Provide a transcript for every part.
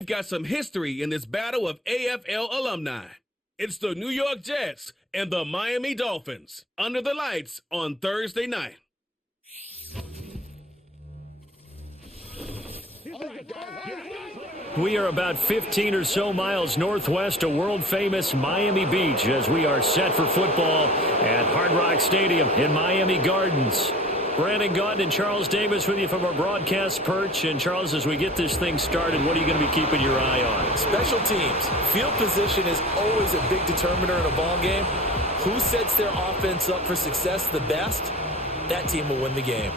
We've got some history in this battle of AFL alumni. It's the New York Jets and the Miami Dolphins under the lights on Thursday night. We are about 15 or so miles northwest of world-famous Miami Beach as we are set for football at Hard Rock Stadium in Miami Gardens. Brandon Gaudin and Charles Davis with you from our broadcast perch. And, Charles, as we get this thing started, what are you going to be keeping your eye on? Special teams. Field position is always a big determiner in a ball game. Who sets their offense up for success the best, that team will win the game.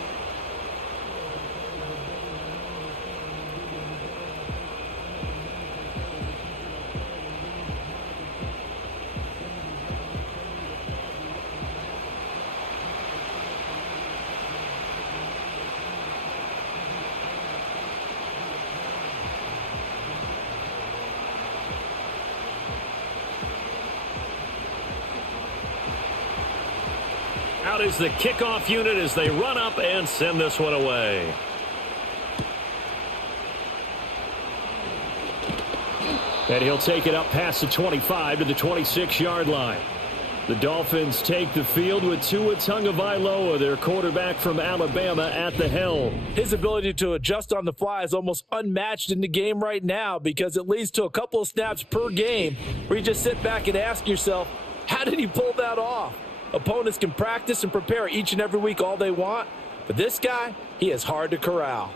Out is the kickoff unit as they run up and send this one away. And he'll take it up past the 25 to the 26-yard line. The Dolphins take the field with Tua Tagovailoa, their quarterback from Alabama, at the helm. His ability to adjust on the fly is almost unmatched in the game right now because it leads to a couple of snaps per game where you just sit back and ask yourself, how did he pull that off? Opponents can practice and prepare each and every week all they want, but this guy, he is hard to corral.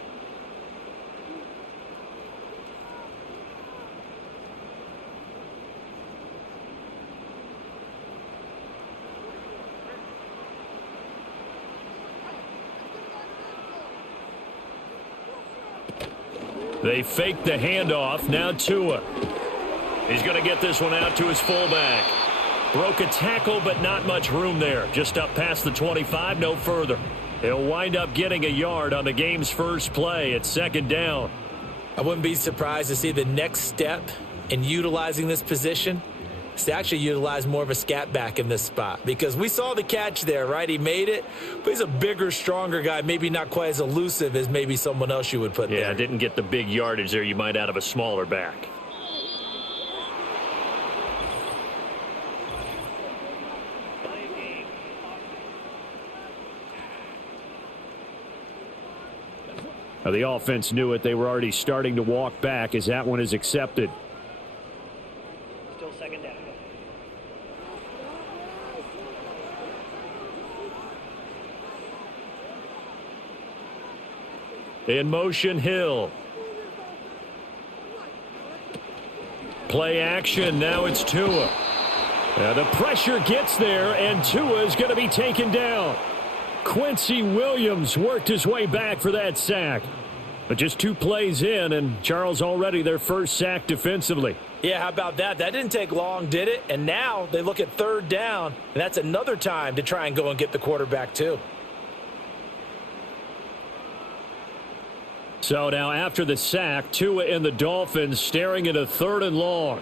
They fake the handoff. Now Tua. He's going to get this one out to his fullback. Broke a tackle, but not much room there. Just up past the 25, no further. He'll wind up getting a yard on the game's first play at second down. I wouldn't be surprised to see the next step in utilizing this position is to actually utilize more of a scat back in this spot. Because we saw the catch there, right? He made it, but he's a bigger, stronger guy, maybe not quite as elusive as maybe someone else you would put there. Yeah, didn't get the big yardage there you might out of a smaller back. Now, the offense knew it. They were already starting to walk back as that one is accepted. Still second down. In motion, Hill. Play action. Now it's Tua. The pressure gets there, and Tua is going to be taken down. Quincy Williams worked his way back for that sack. But just 2 plays in, and Charles already their first sack defensively. Yeah, how about that? That didn't take long, did it? And now they look at third down, and that's another time to try and go and get the quarterback too. So now after the sack, Tua and the Dolphins staring at a 3rd and long.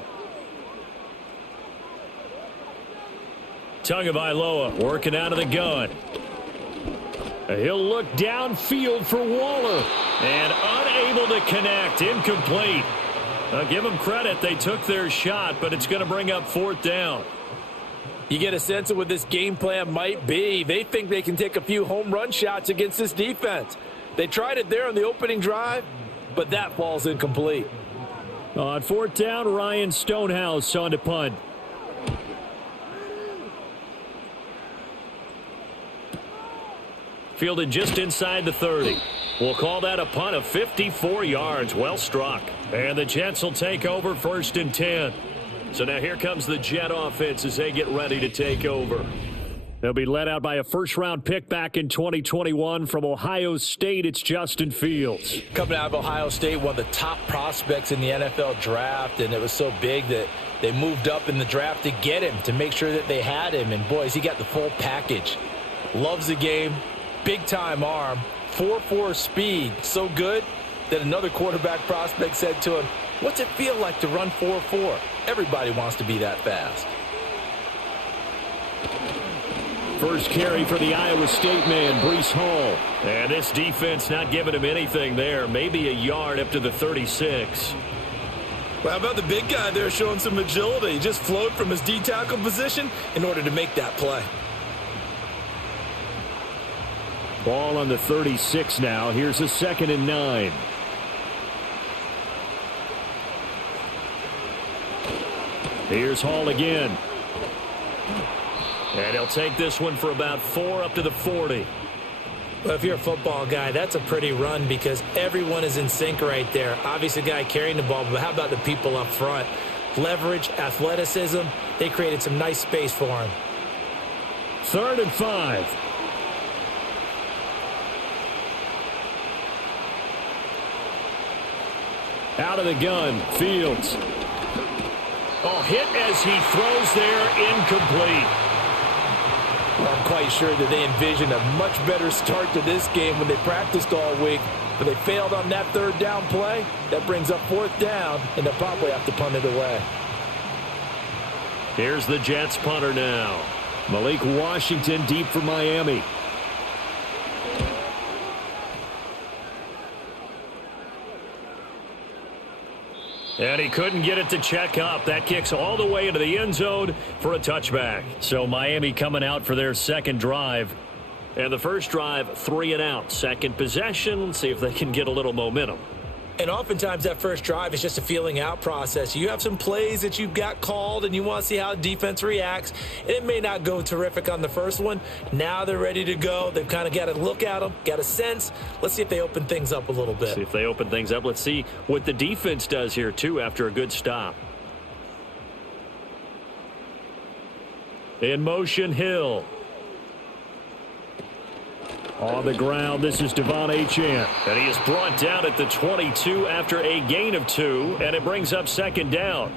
Tagovailoa working out of the gun. He'll look downfield for Waller. And unable to connect. Incomplete. I'll give them credit. They took their shot, but it's going to bring up 4th down. You get a sense of what this game plan might be. They think they can take a few home run shots against this defense. They tried it there on the opening drive, but that falls incomplete. On 4th down, Ryan Stonehouse on to punt. Fielded just inside the 30. We'll call that a punt of 54 yards. Well struck. And the Jets will take over 1st and 10. So now here comes the Jet offense as they get ready to take over. They'll be led out by a first-round pick back in 2021 from Ohio State. It's Justin Fields. Coming out of Ohio State, one of the top prospects in the NFL draft, and it was so big that they moved up in the draft to get him, to make sure that they had him. And, boys, he got the full package. Loves the game, big-time arm, 4.4 speed, so good that another quarterback prospect said to him, "What's it feel like to run 4.4? Everybody wants to be that fast." First carry for the Iowa State man, Breece Hall. And this defense not giving him anything there. Maybe a yard up to the 36. Well, how about the big guy there showing some agility? He just flowed from his D-tackle position in order to make that play. Ball on the 36 now. Here's a 2nd and 9. Here's Hall again. And he'll take this one for about 4 up to the 40. Well, if you're a football guy, that's a pretty run because everyone is in sync right there. Obviously, the guy carrying the ball, but how about the people up front? Leverage, athleticism, they created some nice space for him. 3rd and 5. Out of the gun, Fields. Oh, hit as he throws there, incomplete. Well, I'm quite sure that they envisioned a much better start to this game when they practiced all week. But they failed on that 3rd down play. That brings up 4th down, and they'll probably have to punt it away. Here's the Jets punter now. Malik Washington deep for Miami. And he couldn't get it to check up. That kicks all the way into the end zone for a touchback. So Miami coming out for their 2nd drive. And the first drive, 3 and out. 2nd possession, see if they can get a little momentum. And oftentimes that first drive is just a feeling out process. You have some plays that you've got called and you want to see how defense reacts. And it may not go terrific on the first one. Now they're ready to go. They've kind of got to look at them, got a sense. Let's see if they open things up a little bit. See if they open things up. Let's see what the defense does here, too, after a good stop. In motion, Hill. On the ground, this is Devon Achane. And he is brought down at the 22 after a gain of 2, and it brings up 2nd down.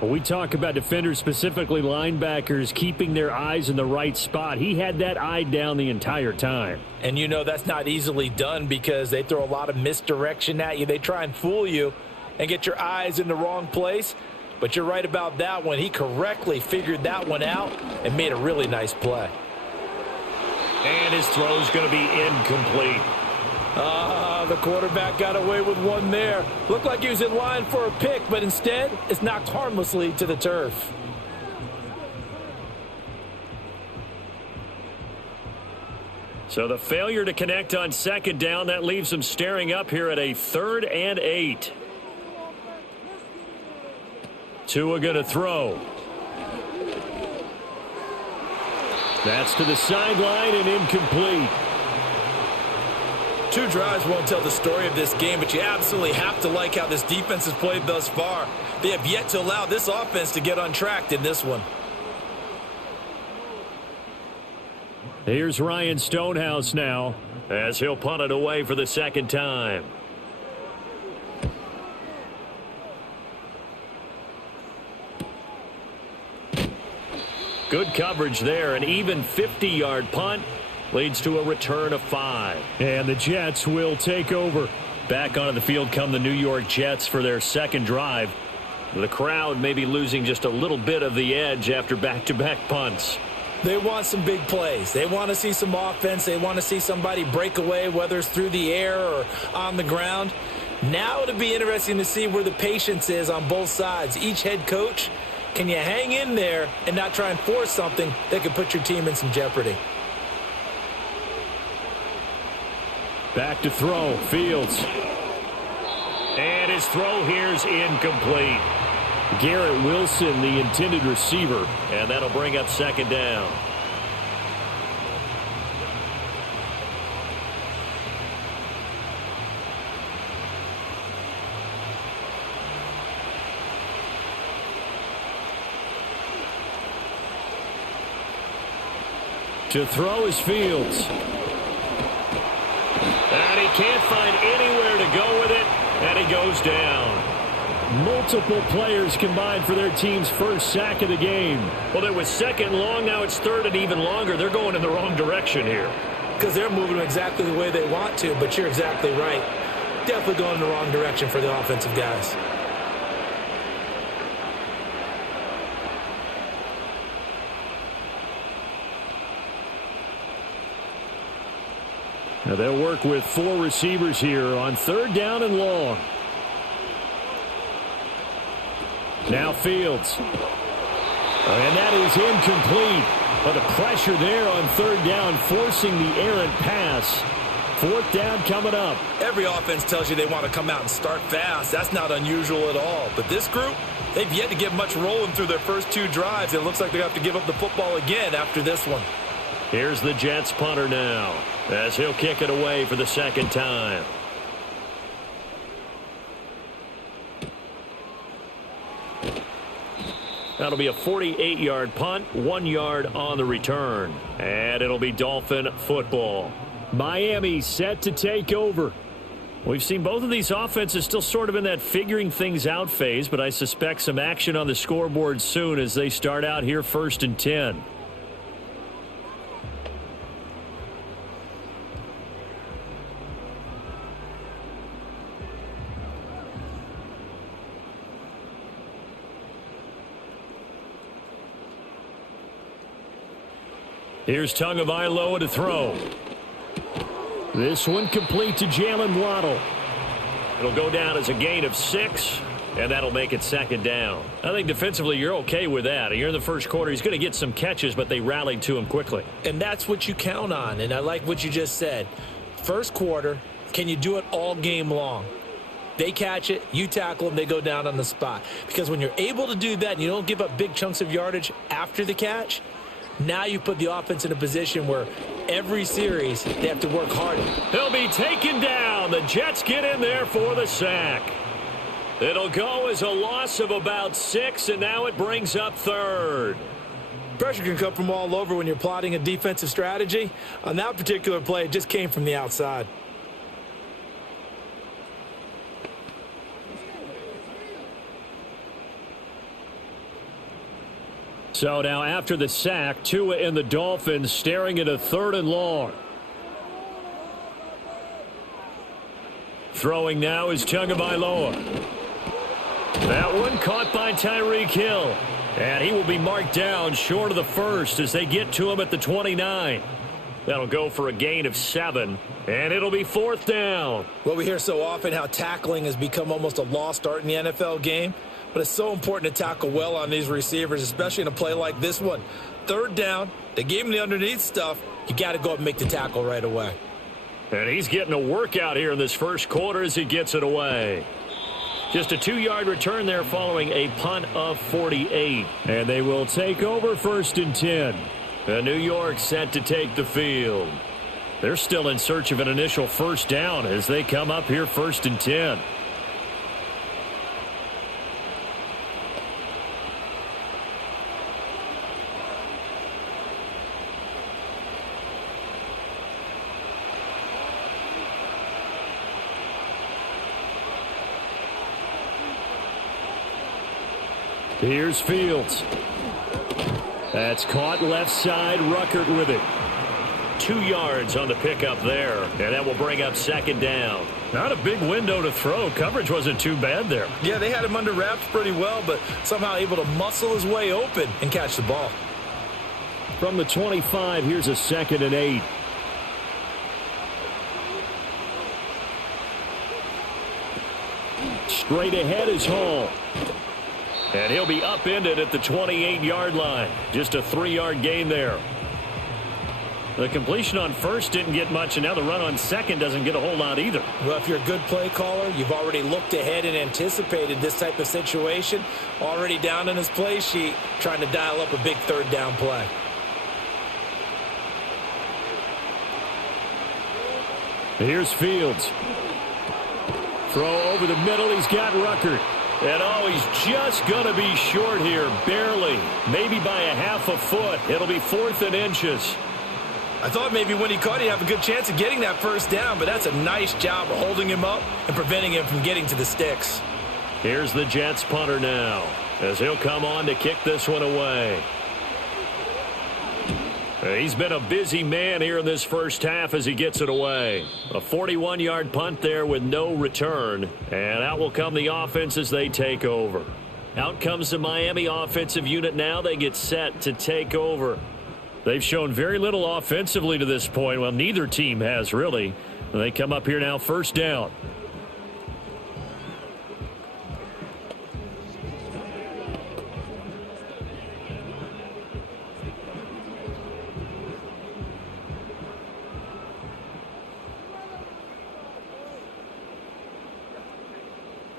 When we talk about defenders, specifically linebackers, keeping their eyes in the right spot, he had that eye down the entire time. And you know that's not easily done because they throw a lot of misdirection at you. They try and fool you and get your eyes in the wrong place. But you're right about that one. He correctly figured that one out and made a really nice play. And his throw's going to be incomplete. The quarterback got away with one there. Looked like he was in line for a pick, but instead, it's knocked harmlessly to the turf. So the failure to connect on 2nd down, that leaves him staring up here at a 3rd and 8. Tua going to throw. That's to the sideline and incomplete. 2 drives won't tell the story of this game, but you absolutely have to like how this defense has played thus far. They have yet to allow this offense to get untracked in this one. Here's Ryan Stonehouse now as he'll punt it away for the 2nd time. Good coverage there. An even 50-yard punt leads to a return of 5. And the Jets will take over. Back onto the field come the New York Jets for their 2nd drive. The crowd may be losing just a little bit of the edge after back-to-back punts. They want some big plays. They want to see some offense. They want to see somebody break away, whether it's through the air or on the ground. Now it'll be interesting to see where the patience is on both sides. Each head coach, can you hang in there and not try and force something that could put your team in some jeopardy? Back to throw, Fields. And his throw here's incomplete. Garrett Wilson, the intended receiver, and that'll bring up 2nd down. To throw is Fields. And he can't find anywhere to go with it, and he goes down. Multiple players combined for their team's first sack of the game. Well, it was 2nd long, now it's 3rd and even longer. They're going in the wrong direction here. Because they're moving exactly the way they want to, but you're exactly right. Definitely going in the wrong direction for the offensive guys. Now they'll work with 4 receivers here on 3rd down and long. Now Fields. And that is incomplete. But the pressure there on third down, forcing the errant pass. Fourth down coming up. Every offense tells you they want to come out and start fast. That's not unusual at all. But this group, they've yet to get much rolling through their first 2 drives. It looks like they have to give up the football again after this one. Here's the Jets punter now, as he'll kick it away for the second time. That'll be a 48-yard punt, 1 yard on the return. And it'll be Dolphin football. Miami set to take over. We've seen both of these offenses still sort of in that figuring things out phase, but I suspect some action on the scoreboard soon as they start out here 1st and 10. Here's Tagovailoa to throw. This one complete to Jalen Waddle. It'll go down as a gain of 6, and that'll make it 2nd down. I think defensively you're okay with that. Here in the first quarter, he's going to get some catches, but they rallied to him quickly. And that's what you count on, and I like what you just said. First quarter, can you do it all game long? They catch it, you tackle them, they go down on the spot. Because when you're able to do that and you don't give up big chunks of yardage after the catch, now you put the offense in a position where every series they have to work harder. He'll be taken down. The Jets get in there for the sack. It'll go as a loss of about 6, and now it brings up 3rd. Pressure can come from all over when you're plotting a defensive strategy. On that particular play, it just came from the outside. So now after the sack, Tua and the Dolphins staring at a 3rd and long. Throwing now is Tagovailoa. That one caught by Tyreek Hill. And he will be marked down short of the 1st as they get to him at the 29. That'll go for a gain of 7. And it'll be 4th down. Well, we hear so often how tackling has become almost a lost art in the NFL game. But it's so important to tackle well on these receivers, especially in a play like this one. 3rd down, they gave him the underneath stuff. You got to go up and make the tackle right away. And he's getting a workout here in this first quarter as he gets it away. Just a 2-yard return there following a punt of 48. And they will take over 1st and 10. And New York set to take the field. They're still in search of an initial 1st down as they come up here 1st and 10. Here's Fields. That's caught left side. Ruckert with it. 2 yards on the pickup there. And that will bring up 2nd down. Not a big window to throw. Coverage wasn't too bad there. Yeah, they had him under wraps pretty well, but somehow able to muscle his way open and catch the ball. From the 25, here's a 2nd and 8. Straight ahead is Hall. And he'll be upended at the 28-yard line. Just a 3-yard gain there. The completion on 1st didn't get much, and now the run on 2nd doesn't get a whole lot either. Well, if you're a good play caller, you've already looked ahead and anticipated this type of situation. Already down in his play sheet, trying to dial up a big 3rd down play. Here's Fields. Throw over the middle. He's got Ruckert. And oh, he's just going to be short here, barely, maybe by a half a foot. It'll be 4th and inches. I thought maybe when he caught it, he'd have a good chance of getting that 1st down, but that's a nice job of holding him up and preventing him from getting to the sticks. Here's the Jets punter now, as he'll come on to kick this one away. He's been a busy man here in this first half as he gets it away. A 41-yard punt there with no return. And out will come the offense as they take over. Out comes the Miami offensive unit now. They get set to take over. They've shown very little offensively to this point. Well, neither team has really. They come up here now 1st down.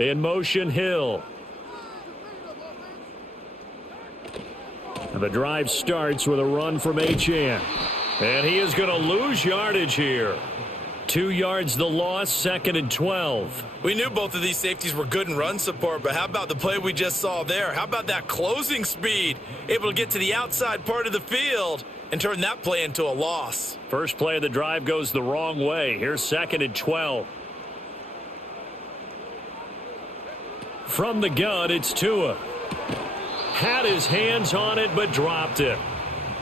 In motion, Hill. And the drive starts with a run from Achane. And he is going to lose yardage here. 2 yards the loss, 2nd and 12. We knew both of these safeties were good in run support, but how about the play we just saw there? How about that closing speed? Able to get to the outside part of the field and turn that play into a loss. First play of the drive goes the wrong way. Here's 2nd and 12. From the gun, it's Tua. Had his hands on it, but dropped it.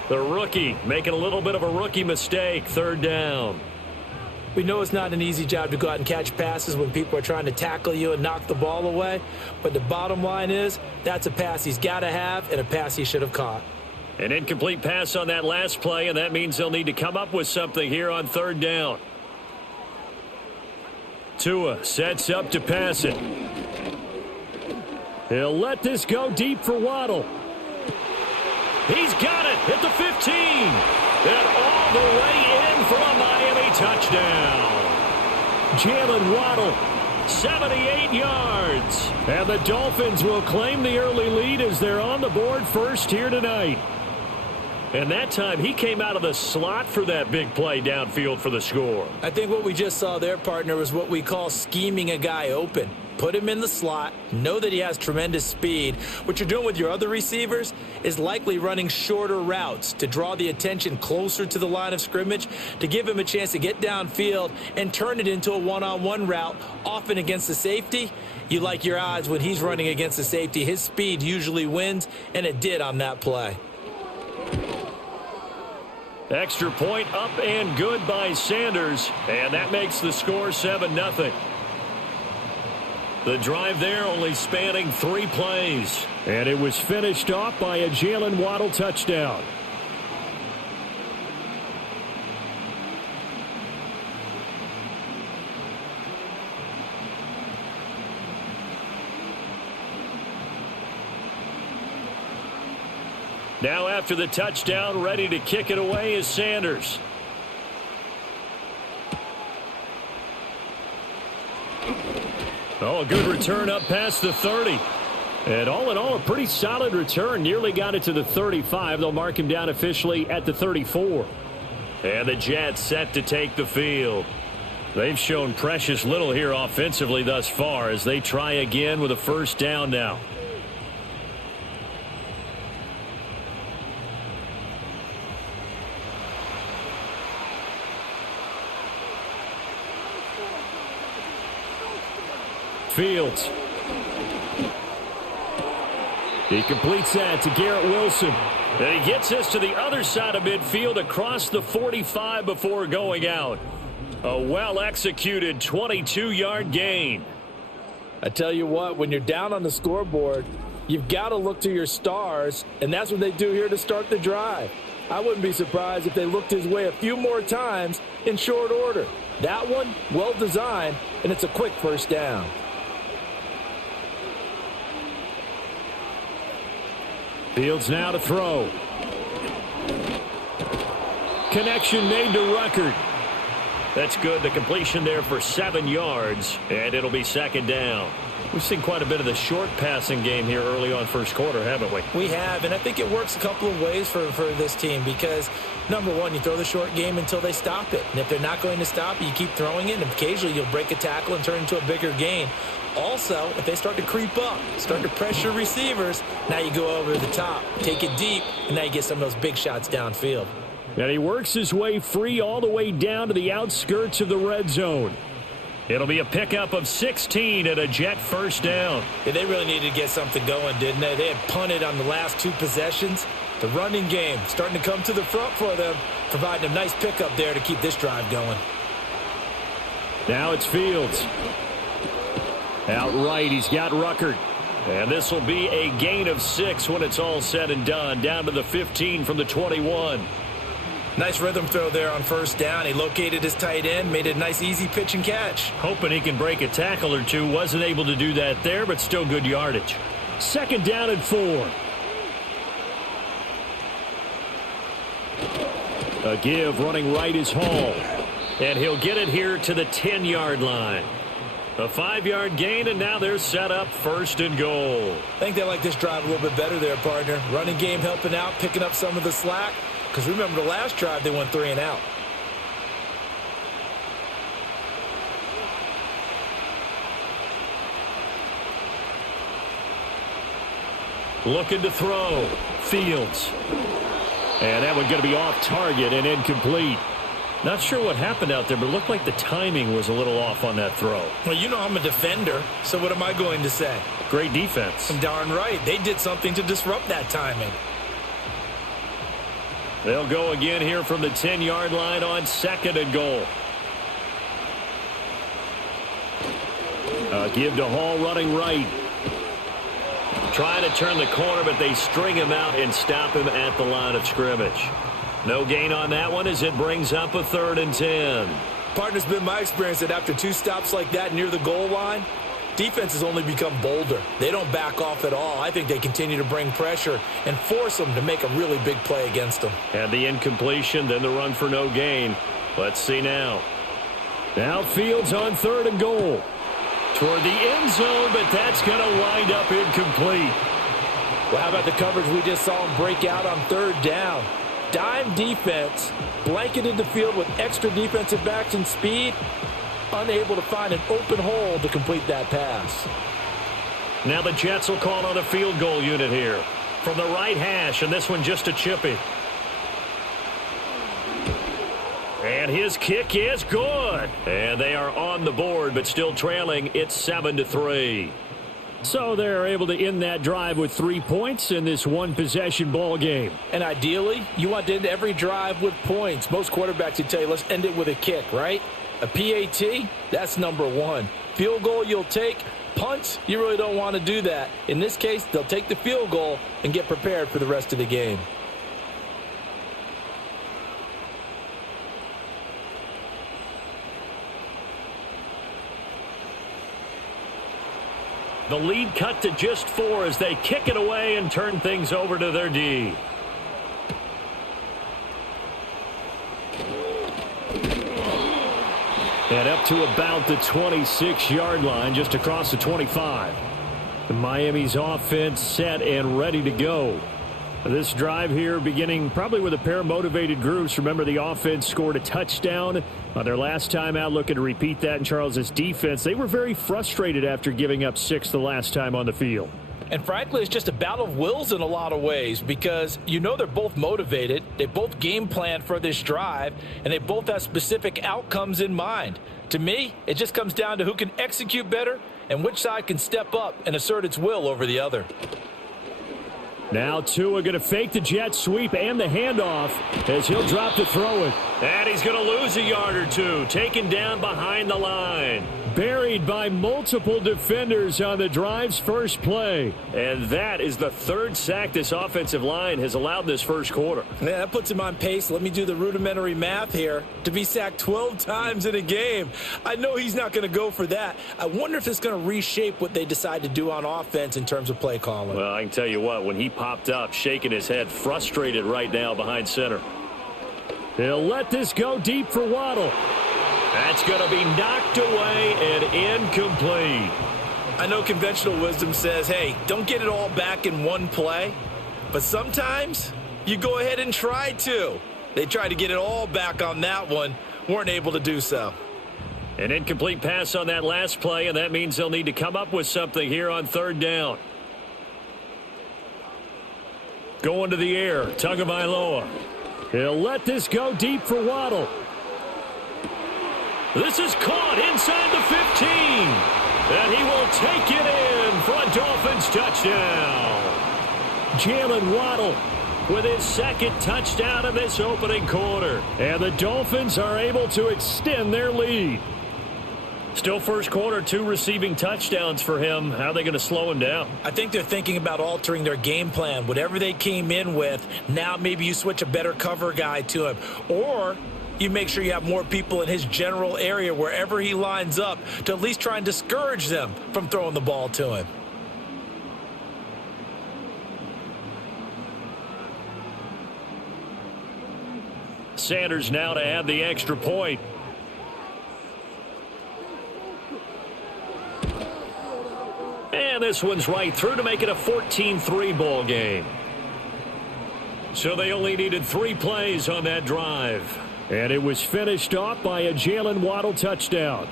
The rookie making a little bit of a rookie mistake. 3rd down. We know it's not an easy job to go out and catch passes when people are trying to tackle you and knock the ball away. But the bottom line is, that's a pass he's got to have and a pass he should have caught. An incomplete pass on that last play, and that means they'll need to come up with something here on 3rd down. Tua sets up to pass it. He'll let this go deep for Waddle. He's got it at the 15. And all the way in for a Miami touchdown. Jalen Waddle, 78 yards. And the Dolphins will claim the early lead as they're on the board first here tonight. And that time he came out of the slot for that big play downfield for the score. I think what we just saw there, partner, was what we call scheming a guy open. Put him in the slot, know that he has tremendous speed. What you're doing with your other receivers is likely running shorter routes to draw the attention closer to the line of scrimmage, to give him a chance to get downfield and turn it into a one-on-one route, often against the safety. You like your odds when he's running against the safety. His speed usually wins, and it did on that play. Extra point up and good by Sanders, and that makes the score 7-0. The drive there only spanning 3 plays, and it was finished off by a Jalen Waddle touchdown. Now after the touchdown, ready to kick it away is Sanders. Oh, a good return up past the 30. And all in all, a pretty solid return. Nearly got it to the 35. They'll mark him down officially at the 34. And the Jets set to take the field. They've shown precious little here offensively thus far as they try again with a first down now. Fields. He completes that to Garrett Wilson. And he gets us to the other side of midfield across the 45 before going out. A well-executed 22-yard gain. I tell you what, when you're down on the scoreboard, you've got to look to your stars, and that's what they do here to start the drive. I wouldn't be surprised if they looked his way a few more times in short order. That one, well-designed, and it's a quick first down. Fields now to throw. Connection made to Ruckert. That's good. The completion there for 7 yards, and it'll be 2nd down. We've seen quite a bit of the short passing game here early on first quarter, haven't we? We have, and I think it works a couple of ways for this team because, number one, you throw the short game until they stop it. And if they're not going to stop it, you keep throwing it, and occasionally you'll break a tackle and turn it into a bigger gain. Also, if they start to creep up, start to pressure receivers, now you go over the top, take it deep, and now you get some of those big shots downfield. And he works his way free all the way down to the outskirts of the red zone. It'll be a pickup of 16 and a Jet first down. Yeah, they really needed to get something going, didn't they? They had punted on the last 2 possessions. The running game starting to come to the front for them, providing a nice pickup there to keep this drive going. Now it's Fields. Out right, he's got Ruckert. And this will be a gain of 6 when it's all said and done. Down to the 15 from the 21. Nice rhythm throw there on first down. He located his tight end, made a nice easy pitch and catch. Hoping he can break a tackle or two. Wasn't able to do that there, but still good yardage. 2nd down and 4. A give running right is Hall. And he'll get it here to the 10-yard line. A 5-yard gain, and now they're set up 1st and goal. I think they like this drive a little bit better there, partner. Running game helping out, picking up some of the slack. Because remember the last drive, they went 3 and out. Looking to throw. Fields. And that one going to be off target and incomplete. Not sure what happened out there, but it looked like the timing was a little off on that throw. Well, you know I'm a defender, so what am I going to say? Great defense. Darn right. They did something to disrupt that timing. They'll go again here from the 10-yard line on 2nd and goal. Give to Hall running right. Trying to turn the corner, but they string him out and stop him at the line of scrimmage. No gain on that one as it brings up a 3rd and 10. Partner's been my experience that after 2 stops like that near the goal line, defenses only become bolder. They don't back off at all. I think they continue to bring pressure and force them to make a really big play against them. And the incompletion, then the run for no gain. Let's see now. Now Fields on 3rd and goal. Toward the end zone, but that's going to wind up incomplete. Well, how about the coverage we just saw him break out on 3rd down? Dime defense, blanketed the field with extra defensive backs and speed, unable to find an open hole to complete that pass. Now the Jets will call on a field goal unit here from the right hash, and this one just a chippy. And his kick is good. And they are on the board, but still trailing. It's 7-3. So they're able to end that drive with 3 points in this one-possession ball game. And ideally, you want to end every drive with points. Most quarterbacks would tell you, let's end it with a kick, right? A PAT, that's number 1. Field goal you'll take. Punts, you really don't want to do that. In this case, they'll take the field goal and get prepared for the rest of the game. The lead cut to just 4 as they kick it away and turn things over to their D. And up to about the 26-yard line, just across the 25. Miami's offense set and ready to go. This drive here beginning probably with a pair of motivated groups. Remember, the offense scored a touchdown on their last time out, looking to repeat that in Charles's defense. They were very frustrated after giving up 6 the last time on the field. And frankly, it's just a battle of wills in a lot of ways because you know they're both motivated. They both game plan for this drive, and they both have specific outcomes in mind. To me, it just comes down to who can execute better and which side can step up and assert its will over the other. Now Tua going to fake the jet sweep and the handoff as he'll drop to throw it. And he's going to lose a yard or 2, taken down behind the line. Buried by multiple defenders on the drive's first play. And that is the 3rd sack this offensive line has allowed this first quarter. Yeah, that puts him on pace. Let me do the rudimentary math here. To be sacked 12 times in a game. I know he's not going to go for that. I wonder if it's going to reshape what they decide to do on offense in terms of play calling. Well, I can tell you what, when he popped up, shaking his head, frustrated right now behind center. He'll let this go deep for Waddle. That's going to be knocked away and incomplete. I know conventional wisdom says, hey, don't get it all back in one play. But sometimes you go ahead and try to. They tried to get it all back on that one. Weren't able to do so. An incomplete pass on that last play, and that means they'll need to come up with something here on 3rd down. Going to the air, Tagovailoa. He'll let this go deep for Waddle. This is caught inside the 15. And he will take it in for a Dolphins touchdown. Jalen Waddle with his 2nd touchdown of this opening quarter. And the Dolphins are able to extend their lead. Still first quarter, 2 receiving touchdowns for him. How are they going to slow him down? I think they're thinking about altering their game plan. Whatever they came in with, now maybe you switch a better cover guy to him. Or you make sure you have more people in his general area wherever he lines up to at least try and discourage them from throwing the ball to him. Sanders now to add the extra point. this one's right through to make it a 14-3 ball game. So they only needed 3 plays on that drive. And it was finished off by a Jalen Waddle touchdown.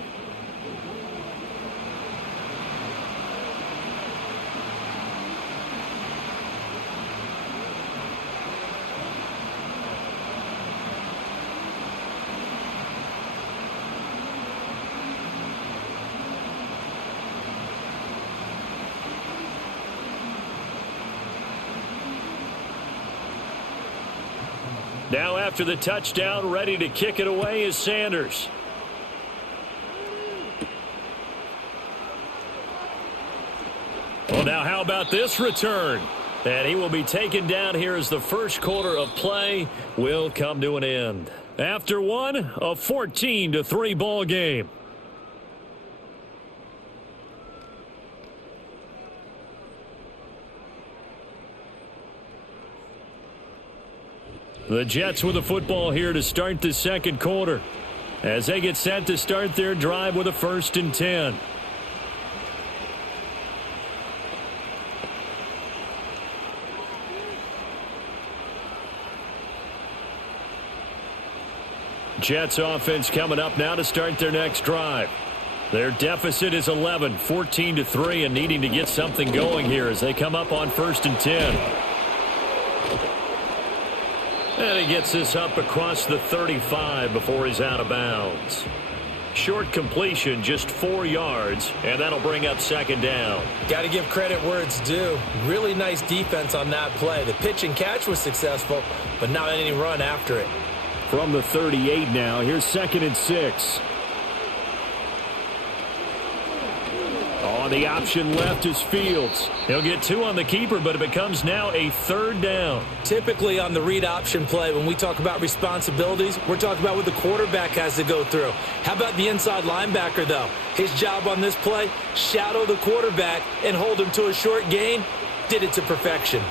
Now after the touchdown, ready to kick it away is Sanders. Well, now how about this return? And he will be taken down here as the first quarter of play will come to an end. After one, a 14-3 ball game. The Jets with the football here to start the second quarter as they get set to start their drive with a 1st and 10. Jets offense coming up now to start their next drive. Their deficit is 11, 14-3, and needing to get something going here as they come up on 1st and 10. And he gets this up across the 35 before he's out of bounds. Short completion, just 4 yards, and that'll bring up 2nd down. Got to give credit where it's due. Really nice defense on that play. The pitch and catch was successful, but not any run after it. From the 38 now, here's 2nd and 6. On the option left is Fields. He'll get 2 on the keeper, but it becomes now a 3rd down. Typically on the read option play, when we talk about responsibilities, we're talking about what the quarterback has to go through. How about the inside linebacker, though? His job on this play, shadow the quarterback and hold him to a short gain. Did it to perfection.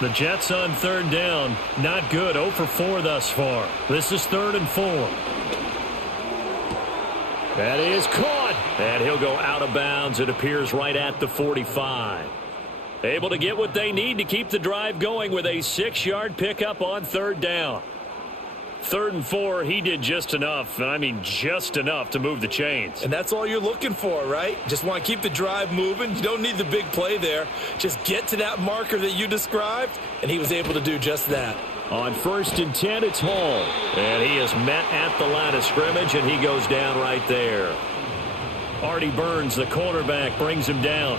The Jets on 3rd down. Not good. 0 for 4 thus far. This is 3rd and 4. That is caught. And he'll go out of bounds. It appears right at the 45. Able to get what they need to keep the drive going with a 6-yard pickup on 3rd down. 3rd and 4, he did just enough, and I mean just enough to move the chains. And that's all you're looking for, right? Just want to keep the drive moving. You don't need the big play there. Just get to that marker that you described, and he was able to do just that. On 1st and 10, it's Hall. And he is met at the line of scrimmage, and he goes down right there. Artie Burns, the cornerback, brings him down.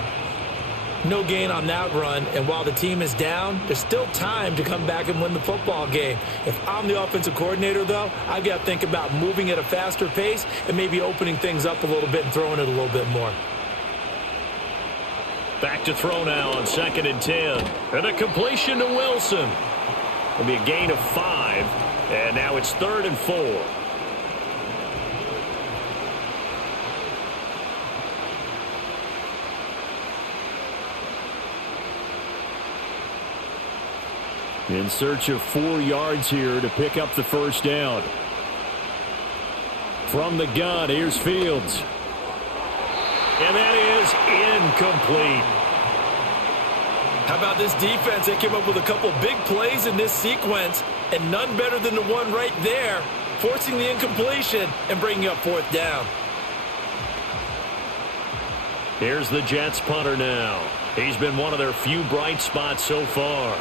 No gain on that run, and while the team is down, there's still time to come back and win the football game. If I'm the offensive coordinator, though, I've got to think about moving at a faster pace and maybe opening things up a little bit and throwing it a little bit more. Back to throw now on 2nd and 10. And a completion to Wilson. It'll be a gain of 5, and now it's 3rd and 4. In search of 4 yards here to pick up the 1st down. From the gun, here's Fields. And that is incomplete. How about this defense? They came up with a couple big plays in this sequence, and none better than the one right there, forcing the incompletion and bringing up 4th down. Here's the Jets punter now. He's been one of their few bright spots so far.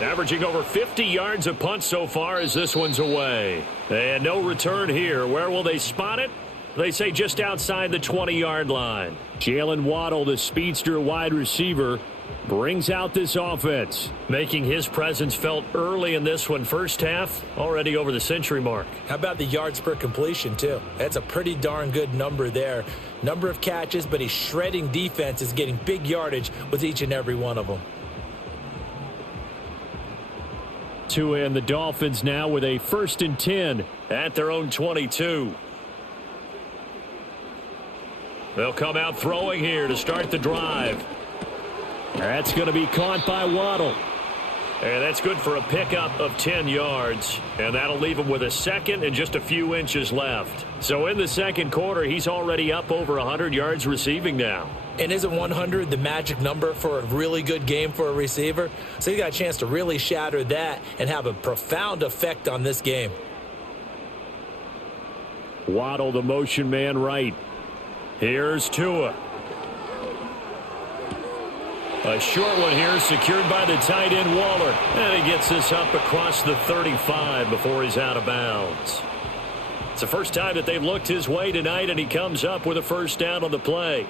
Averaging over 50 yards a punt so far as this one's away. And no return here. Where will they spot it? They say just outside the 20-yard line. Jalen Waddle, the speedster wide receiver, brings out this offense, making his presence felt early in this one. First half, already over the century mark. How about the yards per completion, too? That's a pretty darn good number there. Number of catches, but he's shredding defense, is getting big yardage with each and every one of them. Tua and the Dolphins now with a 1st and 10 at their own 22. They'll come out throwing here to start the drive. That's going to be caught by Waddle. And that's good for a pickup of 10 yards. And that'll leave him with a second and just a few inches left. So in the second quarter, he's already up over 100 yards receiving now. And isn't 100 the magic number for a really good game for a receiver? So he got a chance to really shatter that and have a profound effect on this game. Waddle, the motion man right. Here's Tua. A short one here secured by the tight end Waller. And he gets this up across the 35 before he's out of bounds. It's the first time that they've looked his way tonight, and he comes up with a first down on the play.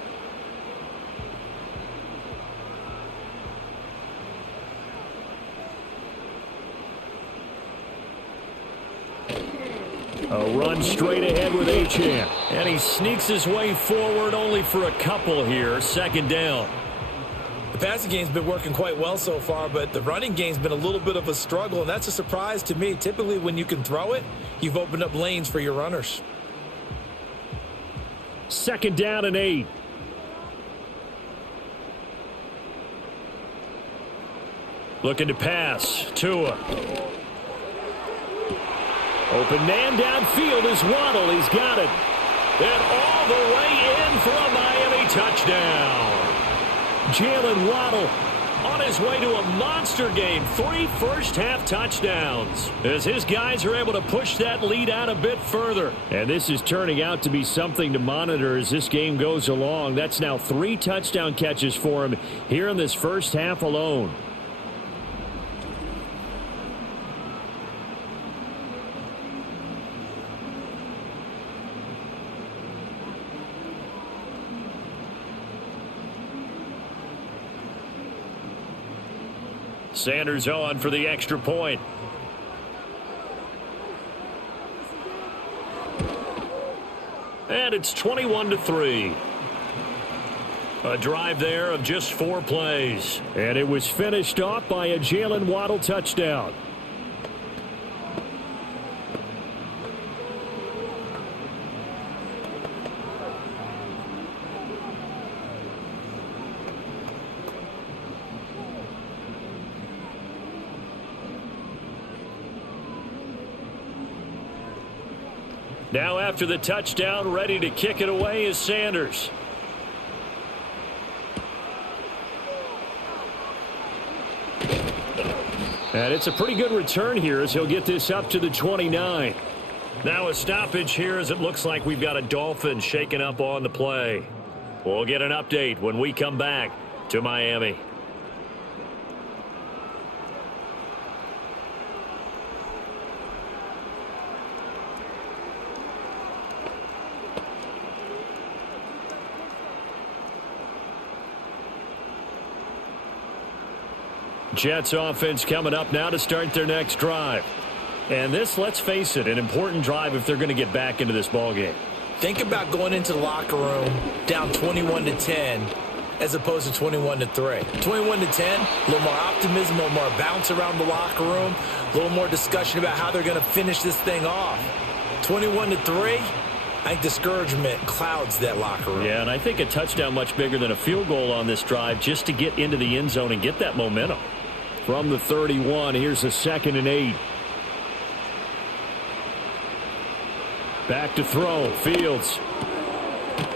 A run straight ahead with Achane. And he sneaks his way forward only for a couple here. Second down. The passing game's been working quite well so far, but the running game's been a little bit of a struggle, and that's a surprise to me. Typically, when you can throw it, you've opened up lanes for your runners. Second down and 8. Looking to pass. Tua. Open man downfield is Waddle. He's got it. And all the way in for a Miami touchdown. Jalen Waddle on his way to a monster game. 3 first-half touchdowns as his guys are able to push that lead out a bit further. And this is turning out to be something to monitor as this game goes along. That's now 3 touchdown catches for him here in this first half alone. Sanders on for the extra point. And it's 21-3. A drive there of just 4 plays. And it was finished off by a Jalen Waddle touchdown. Now after the touchdown, ready to kick it away is Sanders. And it's a pretty good return here as he'll get this up to the 29. Now a stoppage here as it looks like we've got a Dolphins shaking up on the play. We'll get an update when we come back to Miami. Jets offense coming up now to start their next drive. And this, let's face it, an important drive if they're going to get back into this ballgame. Think about going into the locker room down 21-10 as opposed to 21-3. 21-10, a little more optimism, a little more bounce around the locker room, a little more discussion about how they're going to finish this thing off. 21-3, I think discouragement clouds that locker room. Yeah, and I think a touchdown much bigger than a field goal on this drive just to get into the end zone and get that momentum. From the 31, here's a 2nd and 8. Back to throw. Fields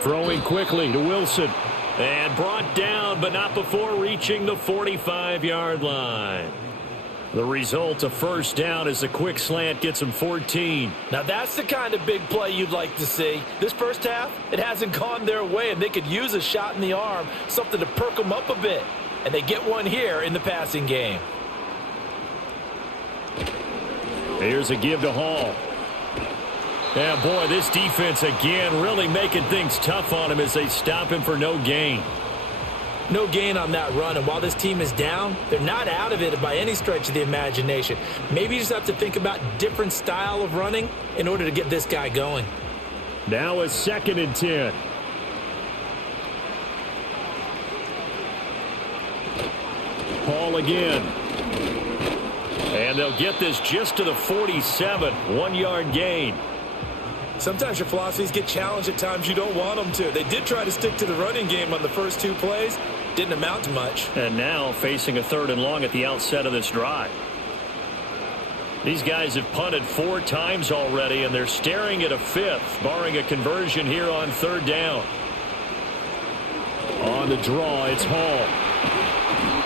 throwing quickly to Wilson. And brought down, but not before reaching the 45-yard line. The result, a first down as a quick slant gets him 14. Now that's the kind of big play you'd like to see. This first half, it hasn't gone their way, and they could use a shot in the arm, something to perk them up a bit. And they get one here in the passing game. Here's a give to Hall. Yeah, boy, this defense again really making things tough on him as they stop him for no gain. No gain on that run, and while this team is down, they're not out of it by any stretch of the imagination. Maybe you just have to think about different style of running in order to get this guy going. Now a 2nd and 10. Hall again. And they'll get this just to the 47, 1-yard gain. Sometimes your philosophies get challenged at times you don't want them to. They did try to stick to the running game on the first 2 plays. Didn't amount to much. And now facing a 3rd and long at the outset of this drive. These guys have punted 4 times already, and they're staring at a 5th, barring a conversion here on 3rd down. On the draw, it's Hall.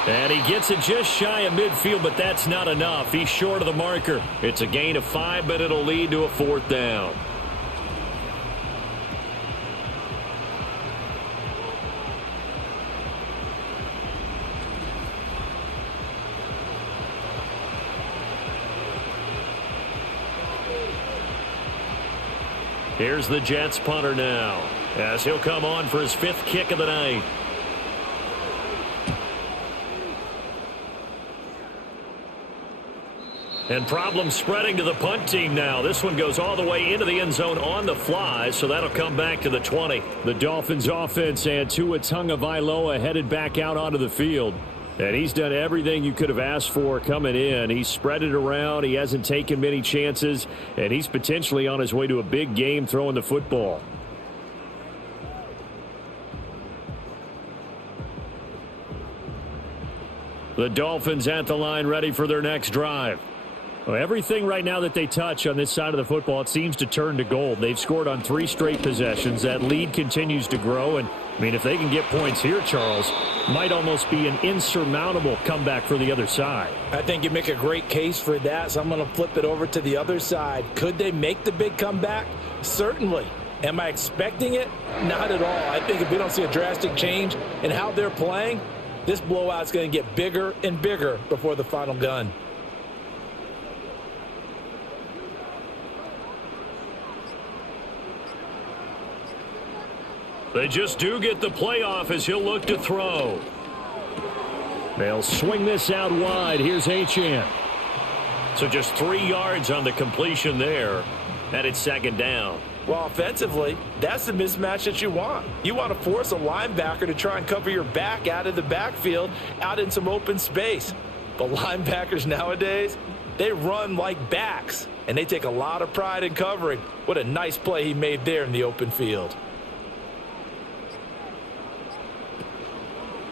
And he gets it just shy of midfield, but that's not enough. He's short of the marker. It's a gain of 5, but it'll lead to a 4th down. Here's the Jets punter now, as he'll come on for his 5th kick of the night. And problems spreading to the punt team now. This one goes all the way into the end zone on the fly, so that'll come back to the 20. The Dolphins offense and Tua Tagovailoa headed back out onto the field. And he's done everything you could have asked for coming in. He's spread it around. He hasn't taken many chances. And he's potentially on his way to a big game throwing the football. The Dolphins at the line ready for their next drive. Well, everything right now that they touch on this side of the football, it seems to turn to gold. They've scored on 3 straight possessions. That lead continues to grow. And, I mean, if they can get points here, Charles, might almost be an insurmountable comeback for the other side. I think you make a great case for that, so I'm going to flip it over to the other side. Could they make the big comeback? Certainly. Am I expecting it? Not at all. I think if we don't see a drastic change in how they're playing, this blowout's going to get bigger and bigger before the final gun. They just do get the playoff as he'll look to throw. They'll swing this out wide. Here's Achane. So just 3 yards on the completion there. And it's 2nd down. Well, offensively, that's the mismatch that you want. You want to force a linebacker to try and cover your back out of the backfield, out in some open space. But linebackers nowadays, they run like backs, and they take a lot of pride in covering. What a nice play he made there in the open field.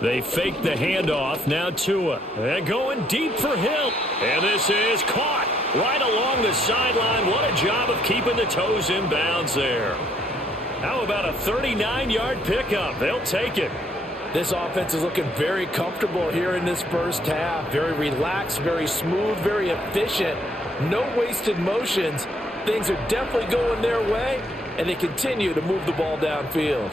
They fake the handoff. Now Tua. They're going deep for Hill. And this is caught right along the sideline. What a job of keeping the toes in bounds there. How about a 39-yard pickup? They'll take it. This offense is looking very comfortable here in this first half. Very relaxed, very smooth, very efficient. No wasted motions. Things are definitely going their way, and they continue to move the ball downfield.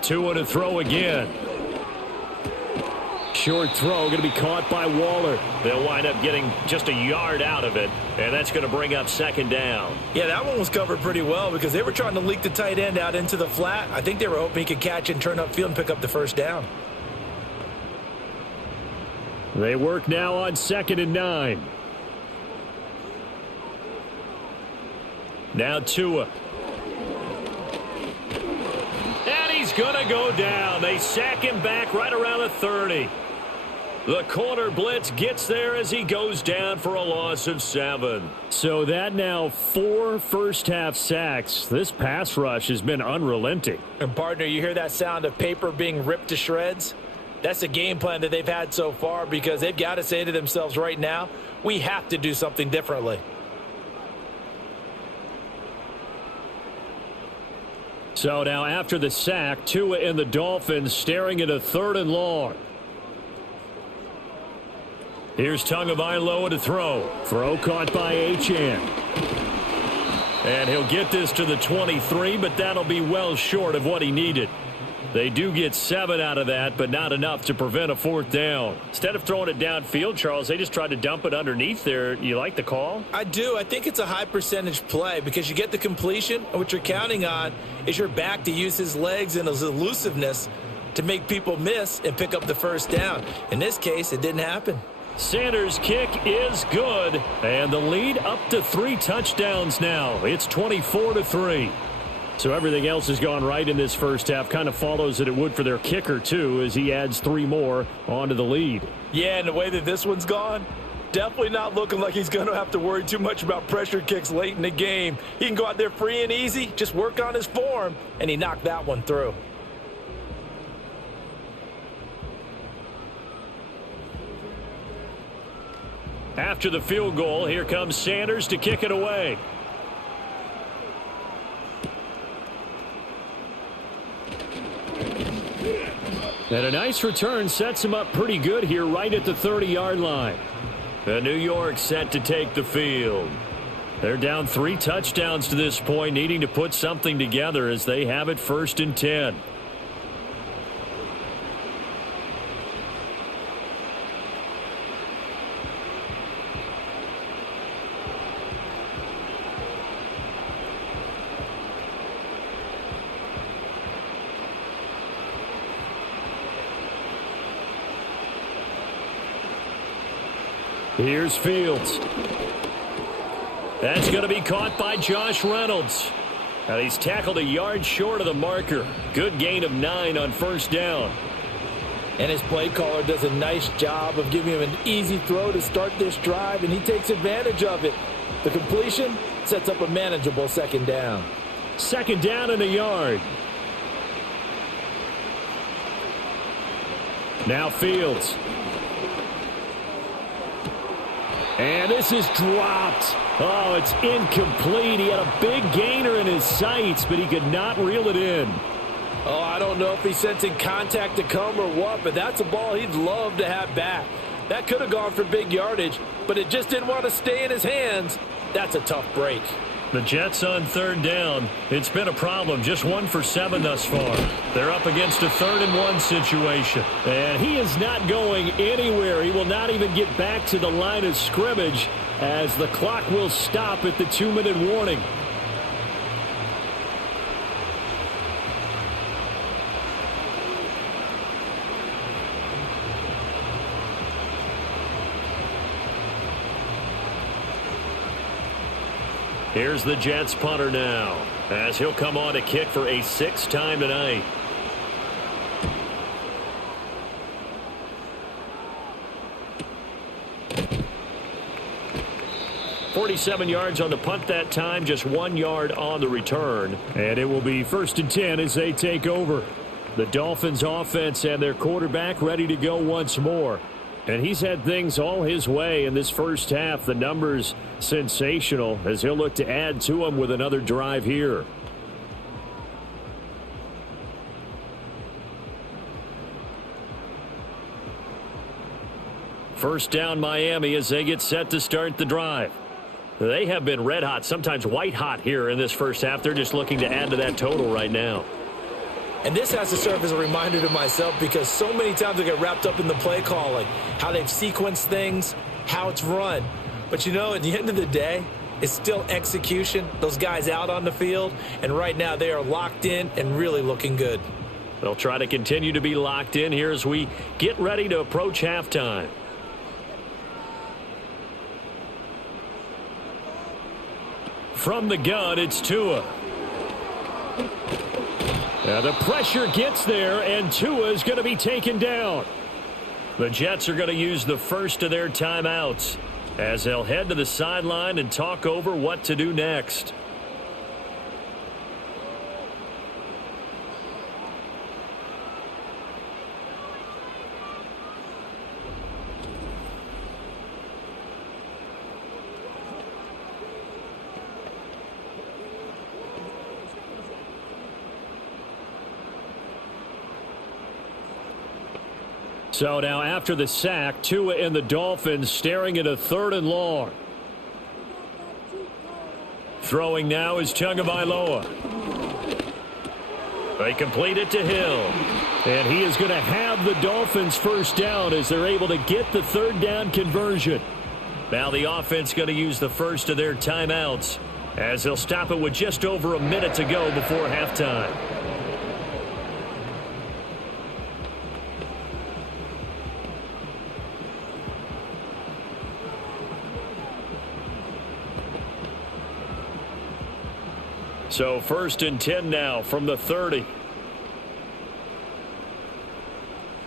Tua to throw again. Short throw going to be caught by Waller. They'll wind up getting just a yard out of it, and that's going to bring up 2nd down. Yeah, that one was covered pretty well because they were trying to leak the tight end out into the flat. I think they were hoping he could catch and turn upfield and pick up the 1st down. They work now on 2nd and 9. Now Tua. He's going to go down. They sack him back right around the 30. The corner blitz gets there as he goes down for a loss of 7. So that now 4 first-half sacks. This pass rush has been unrelenting. And, partner, you hear that sound of paper being ripped to shreds? That's the game plan that they've had so far because they've got to say to themselves right now, we have to do something differently. So now after the sack, Tua and the Dolphins staring at a 3rd and long. Here's Tagovailoa to throw. Throw caught by Achane. And he'll get this to the 23, but that'll be well short of what he needed. They do get 7 out of that, but not enough to prevent a 4th down. Instead of throwing it downfield, Charles, they just tried to dump it underneath there. You like the call? I do. I think it's a high percentage play because you get the completion, and what you're counting on is your back to use his legs and his elusiveness to make people miss and pick up the 1st down. In this case, it didn't happen. Sanders' kick is good, and the lead up to 3 touchdowns now. It's 24-3. So everything else has gone right in this first half. Kind of follows that it would for their kicker, too, as he adds 3 more onto the lead. Yeah, and the way that this one's gone, Definitely not looking like he's going to have to worry too much about pressure kicks late in the game. He can go out there free and easy, just work on his form, and he knocked that one through. After the field goal, here comes Sanders to kick it away. And a nice return sets him up pretty good here right at the 30-yard line. The New York set to take the field. They're down 3 touchdowns to this point, needing to put something together as they have it 1st and 10. Here's Fields. That's going to be caught by Josh Reynolds. And he's tackled a yard short of the marker. Good gain of 9 on 1st down. And his play caller does a nice job of giving him an easy throw to start this drive, and he takes advantage of it. The completion sets up a manageable 2nd down. 2nd down and a yard. Now Fields. And this is dropped. Oh, it's incomplete. He had a big gainer in his sights, but he could not reel it in. Oh, I don't know if he's sensing contact to come or what, but that's a ball he'd love to have back. That could have gone for big yardage, but it just didn't want to stay in his hands. That's a tough break. The Jets on 3rd down. It's been a problem. Just 1 for 7 thus far. They're up against a 3rd and 1 situation. And he is not going anywhere. He will not even get back to the line of scrimmage as the clock will stop at the 2-minute warning. Here's the Jets punter now, as he'll come on to kick for a 6th time tonight. "47 yards on the punt that time, just 1 yard on the return. And it will be 1st and 10 as they take over. The Dolphins offense and their quarterback ready to go once more. And he's had things all his way in this first half. The numbers sensational as he'll look to add to them with another drive here. First down Miami as they get set to start the drive. They have been red hot, sometimes white hot here in this first half. They're just looking to add to that total right now. And this has to serve as a reminder to myself because so many times I get wrapped up in the play calling, how they've sequenced things, how it's run. But, you know, at the end of the day, it's still execution. Those guys out on the field, and right now they are locked in and really looking good. They'll try to continue to be locked in here as we get ready to approach halftime. From the gun, it's Tua. Now the pressure gets there, and Tua is going to be taken down. The Jets are going to use the first of their timeouts as they'll head to the sideline and talk over what to do next. So now after the sack, Tua and the Dolphins staring at a 3rd and long. Throwing now is Tagovailoa. They complete it to Hill. And he is going to have the Dolphins first down as they're able to get the 3rd down conversion. Now the offense going to use the first of their timeouts as they'll stop it with just over a minute to go before halftime. So 1st and 10 now from the 30.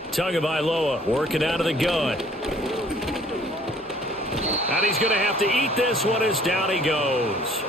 Tagovailoa working out of the gun. And he's going to have to eat this one as down he goes.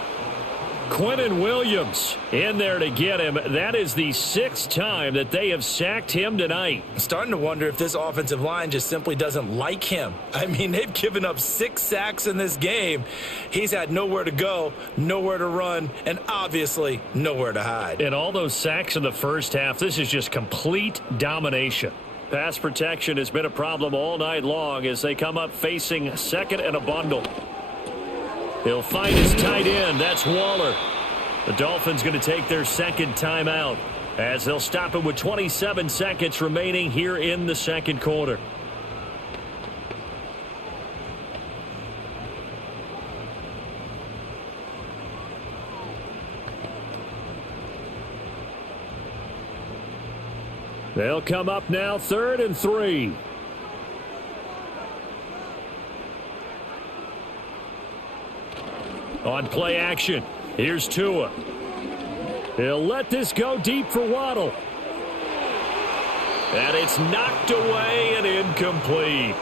Quentin Williams in there to get him. That is the 6th time that they have sacked him tonight. I'm starting to wonder if this offensive line just simply doesn't like him. I mean, they've given up 6 sacks in this game. He's had nowhere to go, nowhere to run, and obviously nowhere to hide. And all those sacks in the first half, this is just complete domination. Pass protection has been a problem all night long as they come up facing 2nd and a bundle. He'll find his tight end. That's Waller. The Dolphins going to take their 2nd timeout as they'll stop him with 27 seconds remaining here in the 2nd quarter. They'll come up now 3rd and 3. On play action, here's Tua. He'll let this go deep for Waddle. And it's knocked away and incomplete.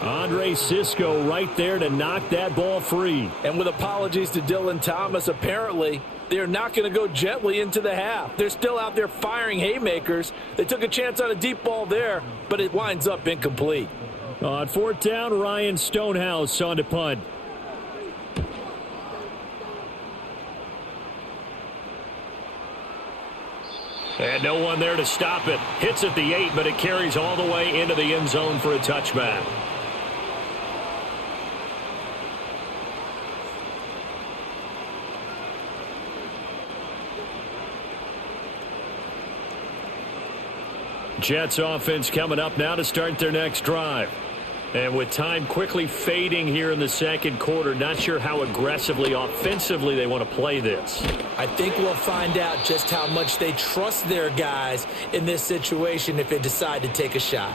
Andre Sisco right there to knock that ball free. And with apologies to Dylan Thomas, apparently they're not going to go gently into the half. They're still out there firing haymakers. They took a chance on a deep ball there, but it winds up incomplete. On 4th down, Ryan Stonehouse on to punt. And no one there to stop it. Hits at the 8, but it carries all the way into the end zone for a touchback. Jets offense coming up now to start their next drive. And with time quickly fading here in the 2nd quarter, not sure how aggressively, offensively they want to play this. I think we'll find out just how much they trust their guys in this situation if they decide to take a shot.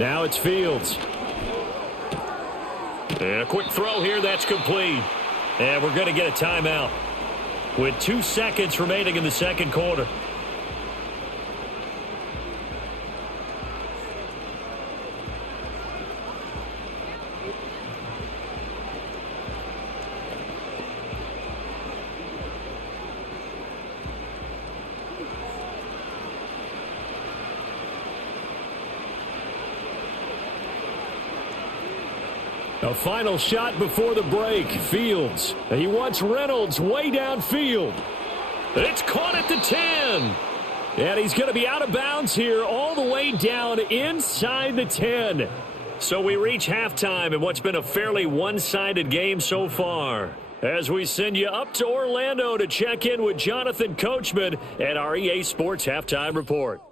Now it's Fields. And a quick throw here, that's complete. And we're going to get a timeout with 2 seconds remaining in the 2nd quarter. A final shot before the break. Fields. He wants Reynolds way downfield. It's caught at the 10. And he's going to be out of bounds here all the way down inside the 10. So we reach halftime in what's been a fairly one-sided game so far. As we send you up to Orlando to check in with Jonathan Coachman at our EA Sports Halftime Report.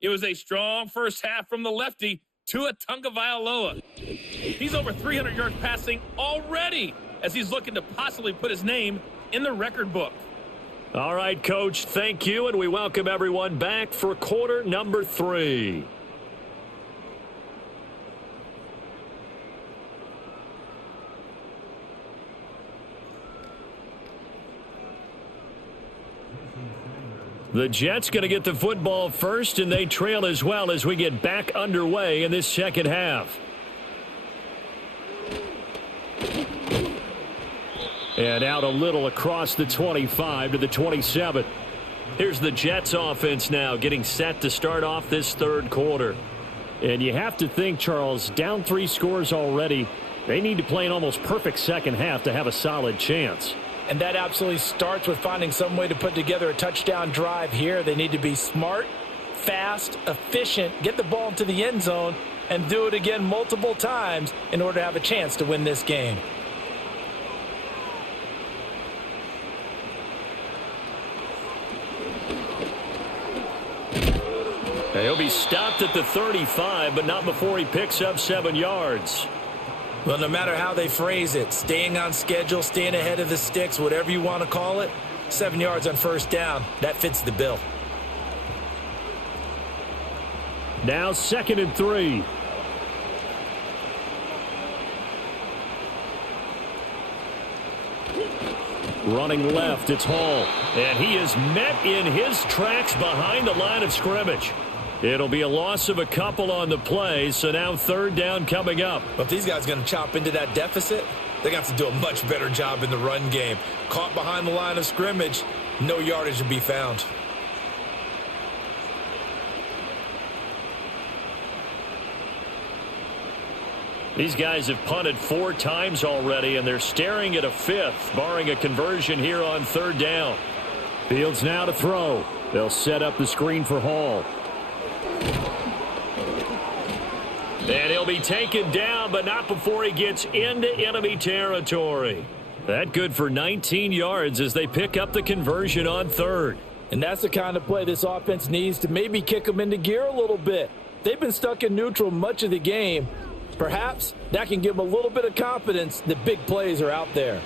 It was a strong first half from the lefty, Tua Tagovailoa. He's over 300 yards passing already as he's looking to possibly put his name in the record book. All right, Coach, thank you, and we welcome everyone back for quarter number 3. The Jets going to get the football first, and they trail as well as we get back underway in this 2nd half. And out a little across the 25 to the 27. Here's the Jets offense now getting set to start off this 3rd quarter. And you have to think, Charles, down 3 scores already. They need to play an almost perfect 2nd half to have a solid chance. And that absolutely starts with finding some way to put together a touchdown drive here. They need to be smart, fast, efficient, get the ball into the end zone, and do it again multiple times in order to have a chance to win this game. He'll be stopped at the 35, but not before he picks up 7 yards. Well, no matter how they phrase it, staying on schedule, staying ahead of the sticks, whatever you want to call it, 7 yards on first down, that fits the bill. Now 2nd and 3. Running left, it's Hall. And he is met in his tracks behind the line of scrimmage. It'll be a loss of a couple on the play, so now 3rd down coming up. But if these guys are going to chop into that deficit, they're going to have to do a much better job in the run game. Caught behind the line of scrimmage, no yardage to be found. These guys have punted 4 times already, and they're staring at a 5th, barring a conversion here on 3rd down. Fields now to throw. They'll set up the screen for Hall. And he'll be taken down, but not before he gets into enemy territory. That good for 19 yards as they pick up the conversion on 3rd. And that's the kind of play this offense needs to maybe kick them into gear a little bit. They've been stuck in neutral much of the game. Perhaps that can give them a little bit of confidence that big plays are out there.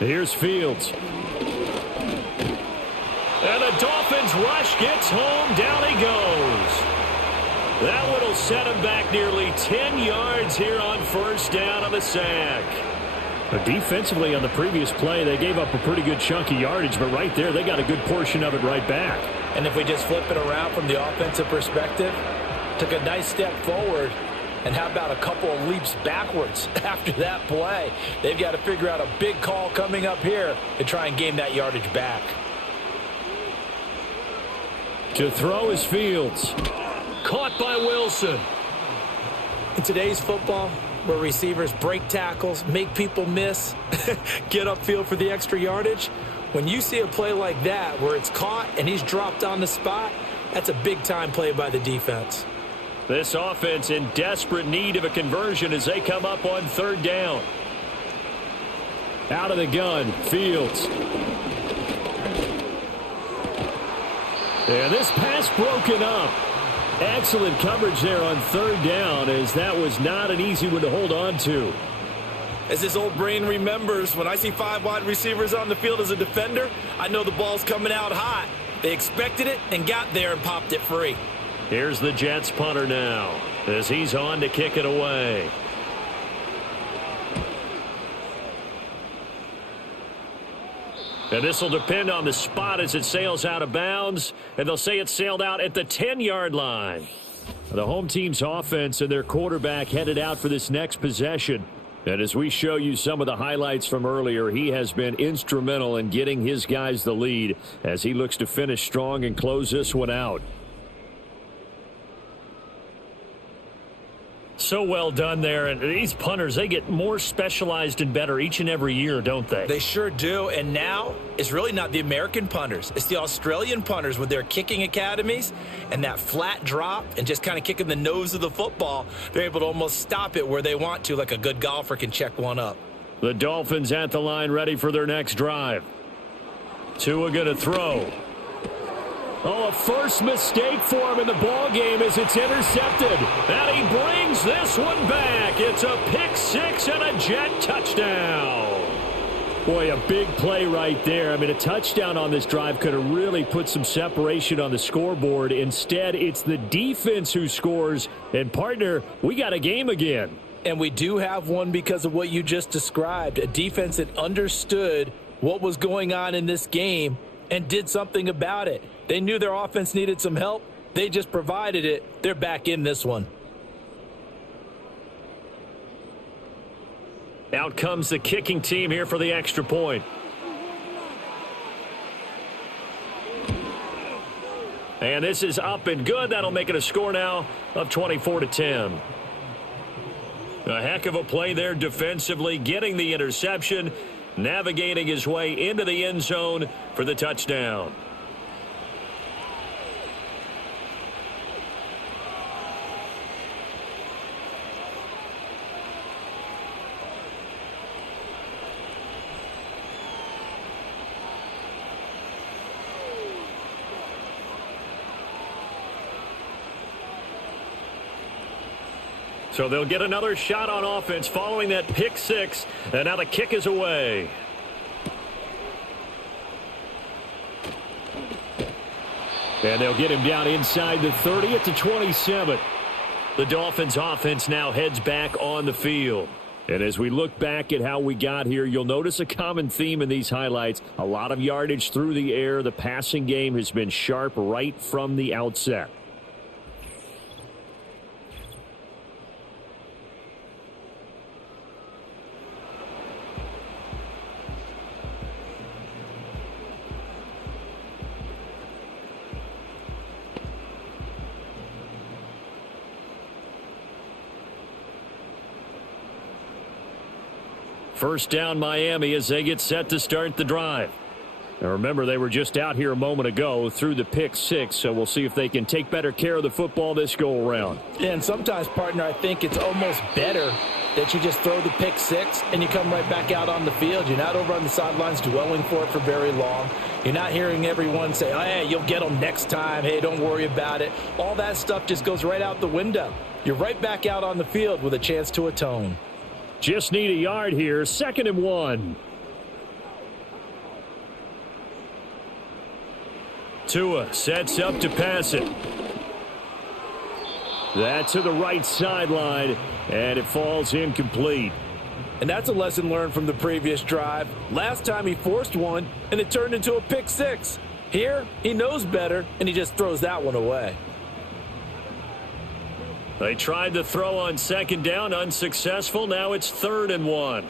Here's Fields. And the Dolphins rush gets home. Down he goes. That one will set him back nearly 10 yards here on 1st down on the sack. Defensively on the previous play, they gave up a pretty good chunk of yardage, but right there, they got a good portion of it right back. And if we just flip it around from the offensive perspective, took a nice step forward, and how about a couple of leaps backwards after that play? They've got to figure out a big call coming up here to try and gain that yardage back. To throw is Fields. Caught by Wilson. In today's football, where receivers break tackles, make people miss, get upfield for the extra yardage, when you see a play like that where it's caught and he's dropped on the spot, that's a big-time play by the defense. This offense in desperate need of a conversion as they come up on 3rd down. Out of the gun, Fields. And this pass broken up. Excellent coverage there on 3rd down, as that was not an easy one to hold on to. As his old brain remembers, when I see 5 wide receivers on the field as a defender, I know the ball's coming out hot. They expected it and got there and popped it free. Here's the Jets punter now as he's on to kick it away. And this will depend on the spot as it sails out of bounds, and they'll say it sailed out at the 10-yard line. The home team's offense and their quarterback headed out for this next possession. And as we show you some of the highlights from earlier, he has been instrumental in getting his guys the lead as he looks to finish strong and close this one out. So well done there. And these punters, they get more specialized and better each and every year, don't they? They sure do. And now it's really not the American punters. It's the Australian punters with their kicking academies and that flat drop and just kind of kicking the nose of the football. They're able to almost stop it where they want to, like a good golfer can check one up. The Dolphins at the line ready for their next drive. Tua going to throw. Oh, a first mistake for him in the ball game as it's intercepted. And he brings this one back. It's a pick six and a Jet touchdown. Boy, a big play right there. I mean, a touchdown on this drive could have really put some separation on the scoreboard. Instead, it's the defense who scores. And, partner, we got a game again. And we do have one because of what you just described. A defense that understood what was going on in this game and did something about it. They knew their offense needed some help. They just provided it. They're back in this one. Out comes the kicking team here for the extra point. And this is up and good. That'll make it a score now of 24-10. A heck of a play there defensively, getting the interception, navigating his way into the end zone for the touchdown. So they'll get another shot on offense following that pick six. And now the kick is away. And they'll get him down inside the 30 at the 27. The Dolphins offense now heads back on the field. And as we look back at how we got here, you'll notice a common theme in these highlights. A lot of yardage through the air. The passing game has been sharp right from the outset. First down Miami as they get set to start the drive. Now remember, they were just out here a moment ago through the pick six, so we'll see if they can take better care of the football this go around. Yeah, and sometimes, partner, I think it's almost better that you just throw the pick six and you come right back out on the field. You're not over on the sidelines dwelling for it for very long. You're not hearing everyone say, oh, hey, you'll get them next time. Hey, don't worry about it. All that stuff just goes right out the window. You're right back out on the field with a chance to atone. Just need a yard here. 2nd and 1. Tua sets up to pass it. That to the right sideline, and it falls incomplete. And that's a lesson learned from the previous drive. Last time he forced one, and it turned into a pick six. Here, he knows better, and he just throws that one away. They tried to throw on 2nd down, unsuccessful. Now it's 3rd and 1.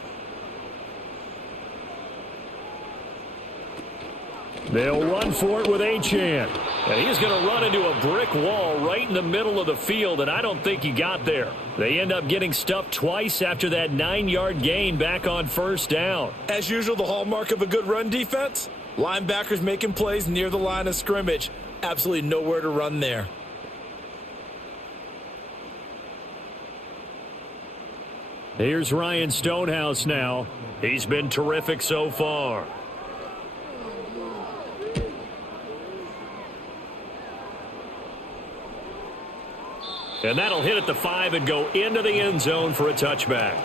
They'll run for it with Achane. And he's going to run into a brick wall right in the middle of the field, and I don't think he got there. They end up getting stuffed twice after that 9-yard gain back on 1st down. As usual, the hallmark of a good run defense, linebackers making plays near the line of scrimmage. Absolutely nowhere to run there. Here's Ryan Stonehouse now. He's been terrific so far. And that'll hit at the 5 and go into the end zone for a touchback.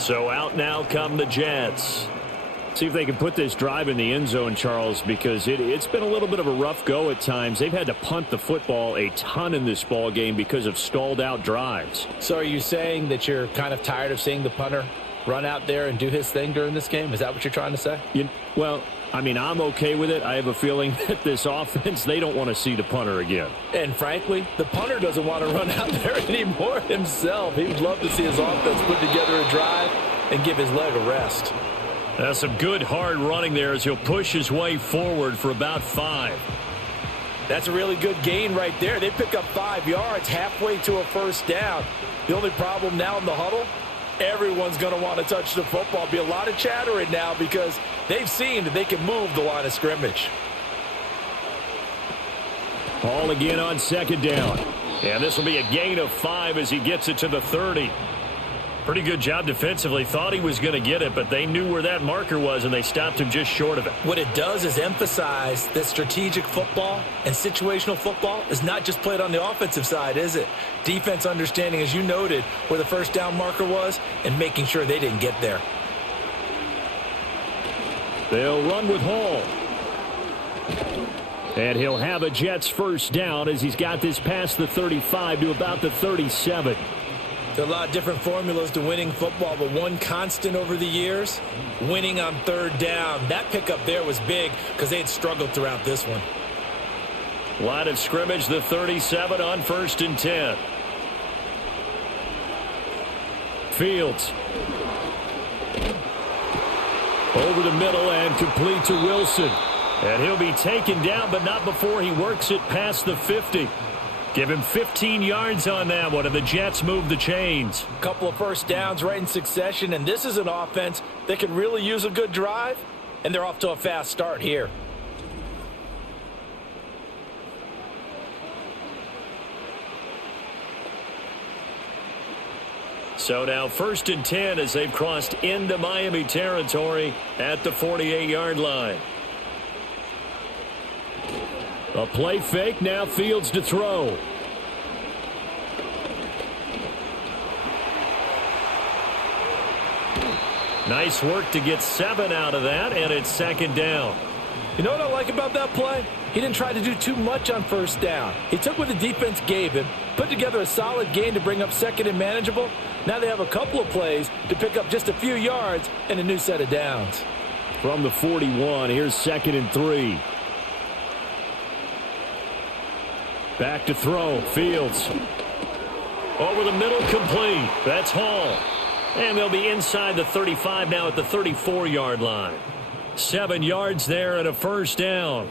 So out now come the Jets. See if they can put this drive in the end zone, Charles, because it's been a little bit of a rough go at times. They've had to punt the football a ton in this ball game because of stalled out drives. So are you saying that you're kind of tired of seeing the punter run out there and do his thing during this game? Is that what you're trying to say? Well, I mean, I'm okay with it. I have a feeling that this offense, they don't want to see the punter again. And frankly, the punter doesn't want to run out there anymore himself. He would love to see his offense put together a drive and give his leg a rest. That's some good hard running there as he'll push his way forward for about 5. That's a really good gain right there. They pick up 5 yards halfway to a 1st down. The only problem now in the huddle, everyone's going to want to touch the football. Be a lot of chattering now because they've seen that they can move the line of scrimmage. Ball again on 2nd down. And this will be a gain of 5 as he gets it to the 30. Pretty good job defensively. Thought he was going to get it, but they knew where that marker was, and they stopped him just short of it. What it does is emphasize that strategic football and situational football is not just played on the offensive side, is it? Defense understanding, as you noted, where the 1st down marker was and making sure they didn't get there. They'll run with Hall. And he'll have a Jets 1st down as he's got this past the 35 to about the 37. There are a lot of different formulas to winning football, but one constant over the years, winning on 3rd down. That pickup there was big because they had struggled throughout this one. Line of scrimmage, the 37 on 1st and 10. Fields. Over the middle and complete to Wilson. And he'll be taken down, but not before he works it past the 50. Give him 15 yards on that one, and the Jets move the chains. A couple of 1st downs right in succession, and this is an offense that can really use a good drive, and they're off to a fast start here. So now 1st and 10 as they've crossed into Miami territory at the 48-yard line. A play fake, now Fields to throw. Nice work to get 7 out of that, and it's second down. You know what I like about that play? He didn't try to do too much on first down. He took what the defense gave him, put together a solid gain to bring up second and manageable. Now they have a couple of plays to pick up just a few yards and a new set of downs. From the 41, here's 2nd and 3. Back to throw, Fields. Over the middle, complete. That's Hall. And they'll be inside the 35 now at the 34-yard line. 7 yards there and a first down.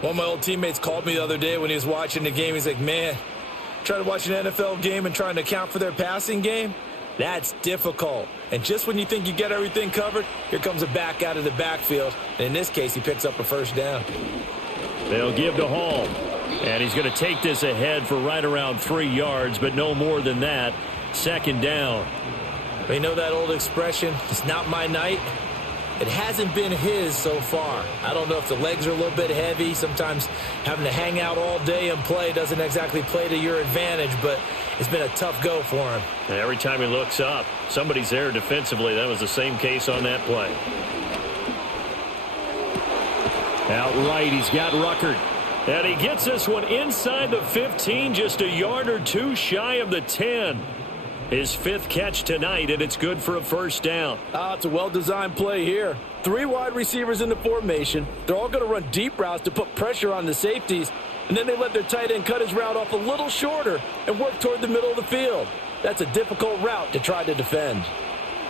One of my old teammates called me the other day when he was watching the game. He's like, man, trying to watch an NFL game and trying to account for their passing game, that's difficult. And just when you think you get everything covered, here comes a back out of the backfield. And in this case, he picks up a first down. They'll give to Hall. And he's going to take this ahead for right around 3 yards, but no more than that. Second down. You know that old expression, it's not my night? It hasn't been his so far. I don't know if the legs are a little bit heavy. Sometimes having to hang out all day and play doesn't exactly play to your advantage, but it's been a tough go for him. And every time he looks up, somebody's there defensively. That was the same case on that play. Out right, he's got Ruckert. And he gets this one inside the 15, just a yard or two shy of the 10. His 5th catch tonight, and it's good for a first down. It's a well-designed play here. 3 wide receivers in the formation. They're all going to run deep routes to put pressure on the safeties, and then they let their tight end cut his route off a little shorter and work toward the middle of the field. That's a difficult route to try to defend.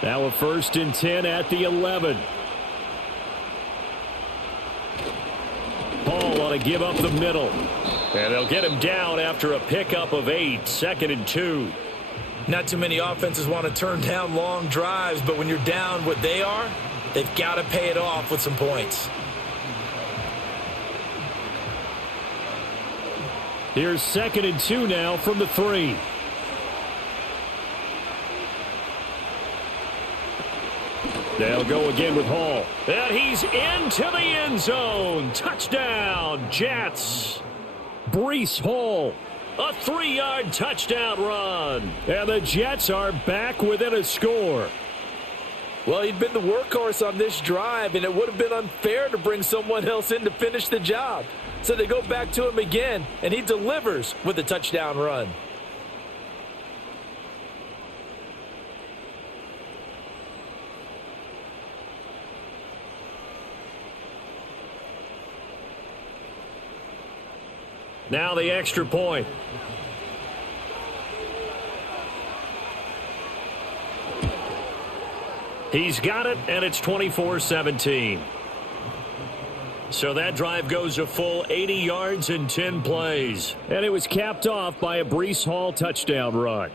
Now a 1st and 10 at the 11. Paul ought to give up the middle. And they'll get him down after a pickup of 8, 2nd and 2. Not too many offenses want to turn down long drives, but when you're down what they are, they've got to pay it off with some points. Here's 2nd and 2 now from the 3. They'll go again with Hall. And he's into the end zone. Touchdown, Jets. Breece Hall. A 3-yard touchdown run. And the Jets are back within a score. Well, he'd been the workhorse on this drive, and it would have been unfair to bring someone else in to finish the job. So they go back to him again, and he delivers with a touchdown run. Now the extra point. He's got it, and it's 24-17. So that drive goes a full 80 yards in 10 plays. And it was capped off by a Breece Hall touchdown run.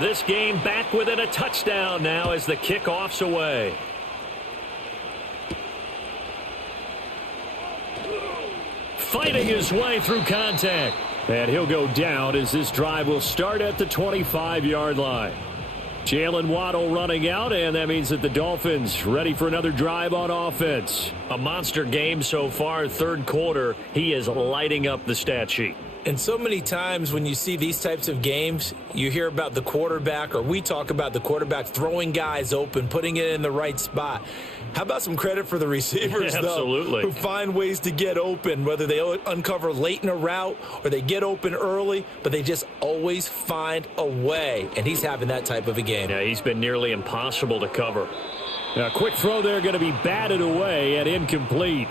This game back within a touchdown now as the kickoff's away. Fighting his way through contact. And he'll go down as this drive will start at the 25-yard line. Jalen Waddle running out, and that means that the Dolphins ready for another drive on offense. A monster game so far, 3rd quarter. He is lighting up the stat sheet. And so many times when you see these types of games, you hear about the quarterback, or we talk about the quarterback throwing guys open, putting it in the right spot. How about some credit for the receivers, Absolutely. though, who find ways to get open, whether they uncover late in a route or they get open early, but they just always find a way. And he's having that type of a game. Yeah, he's been nearly impossible to cover. A quick throw there going to be batted away and incomplete.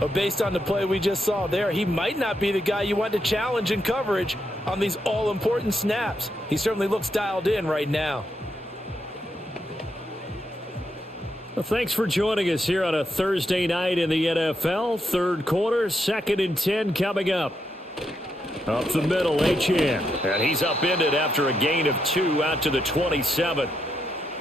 But based on the play we just saw there, he might not be the guy you want to challenge in coverage on these all-important snaps. He certainly looks dialed in right now. Well, thanks for joining us here on a Thursday night in the NFL. 3rd quarter, 2nd and 10 coming up. Up the middle, Achane. And he's upended after a gain of 2 out to the 27.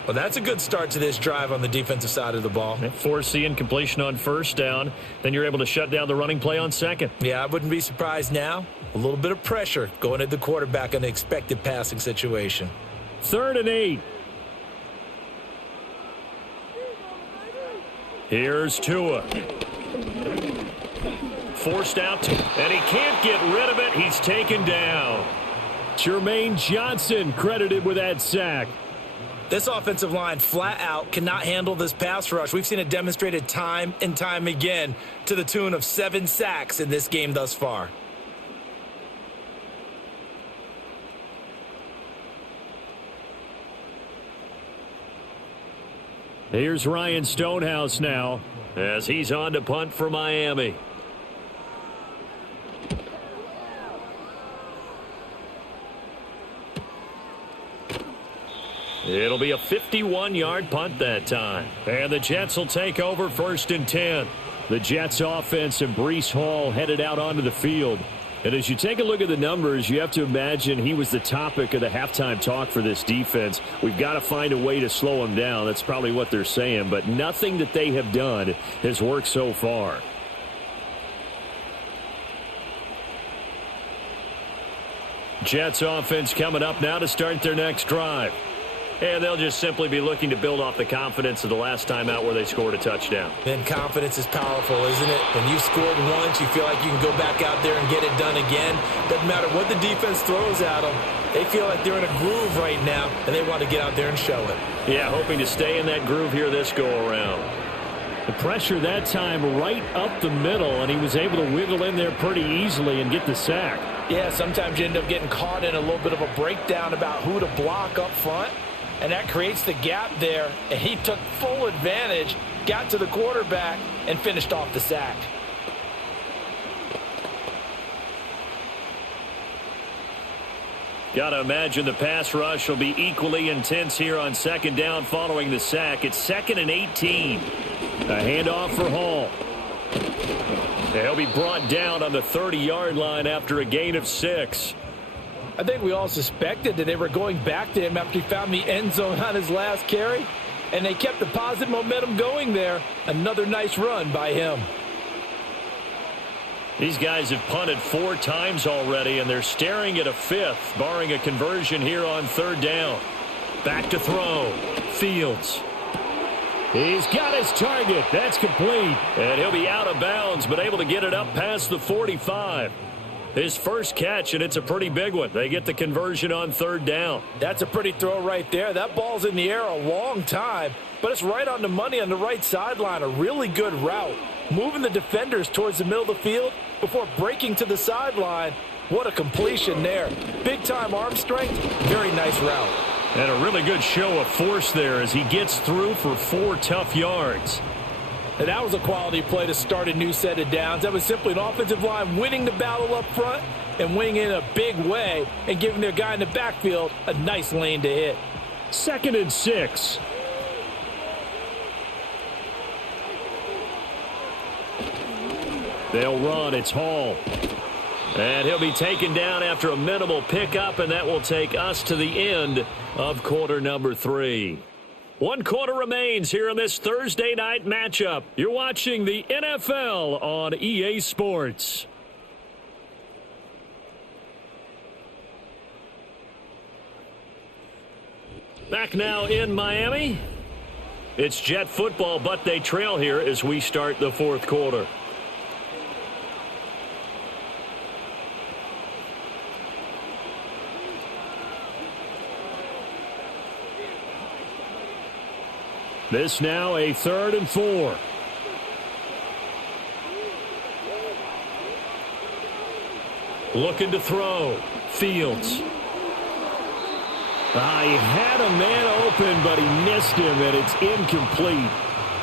Well, that's a good start to this drive on the defensive side of the ball. Force the incompletion on first down. Then you're able to shut down the running play on second. Yeah, I wouldn't be surprised now. A little bit of pressure going at the quarterback in the expected passing situation. 3rd and 8. Here's Tua. Forced out, and he can't get rid of it. He's taken down. Jermaine Johnson credited with that sack. This offensive line flat out cannot handle this pass rush. We've seen it demonstrated time and time again to the tune of 7 sacks in this game thus far. Here's Ryan Stonehouse now as he's on to punt for Miami. It'll be a 51-yard punt that time. And the Jets will take over 1st and 10. The Jets offense and Breece Hall headed out onto the field. And as you take a look at the numbers, you have to imagine he was the topic of the halftime talk for this defense. We've got to find a way to slow him down. That's probably what they're saying. But nothing that they have done has worked so far. Jets offense coming up now to start their next drive. And they'll just simply be looking to build off the confidence of the last time out where they scored a touchdown. And confidence is powerful, isn't it? When you've scored once, you feel like you can go back out there and get it done again. Doesn't matter what the defense throws at them. They feel like they're in a groove right now, and they want to get out there and show it. Yeah, hoping to stay in that groove here this go-around. The pressure that time right up the middle, and he was able to wiggle in there pretty easily and get the sack. Yeah, sometimes you end up getting caught in a little bit of a breakdown about who to block up front. And that creates the gap there. And he took full advantage, got to the quarterback, and finished off the sack. Got to imagine the pass rush will be equally intense here on 2nd down following the sack. It's 2nd and 18. A handoff for Hall. He'll be brought down on the 30-yard line after a gain of 6. I think we all suspected that they were going back to him after he found the end zone on his last carry. And they kept the positive momentum going there. Another nice run by him. These guys have punted 4 times already, and they're staring at a 5th, barring a conversion here on 3rd down. Back to throw. Fields. He's got his target. That's complete. And he'll be out of bounds, but able to get it up past the 45. His first catch, and it's a pretty big one. They get the conversion on 3rd down. That's a pretty throw right there. That ball's in the air a long time, but it's right on the money on the right sideline. A really good route. Moving the defenders towards the middle of the field before breaking to the sideline. What a completion there. Big-time arm strength. Very nice route. And a really good show of force there as he gets through for 4 tough yards. And that was a quality play to start a new set of downs. That was simply an offensive line winning the battle up front and winning in a big way and giving their guy in the backfield a nice lane to hit. 2nd and 6. They'll run. It's Hall. And he'll be taken down after a minimal pickup, and that will take us to the end of quarter number 3. 1 quarter remains here in this Thursday night matchup. You're watching the NFL on EA Sports. Back now in Miami. It's Jet football, but they trail here as we start the 4th quarter. This now a 3rd and 4. Looking to throw. Fields. He had a man open, but he missed him, and it's incomplete.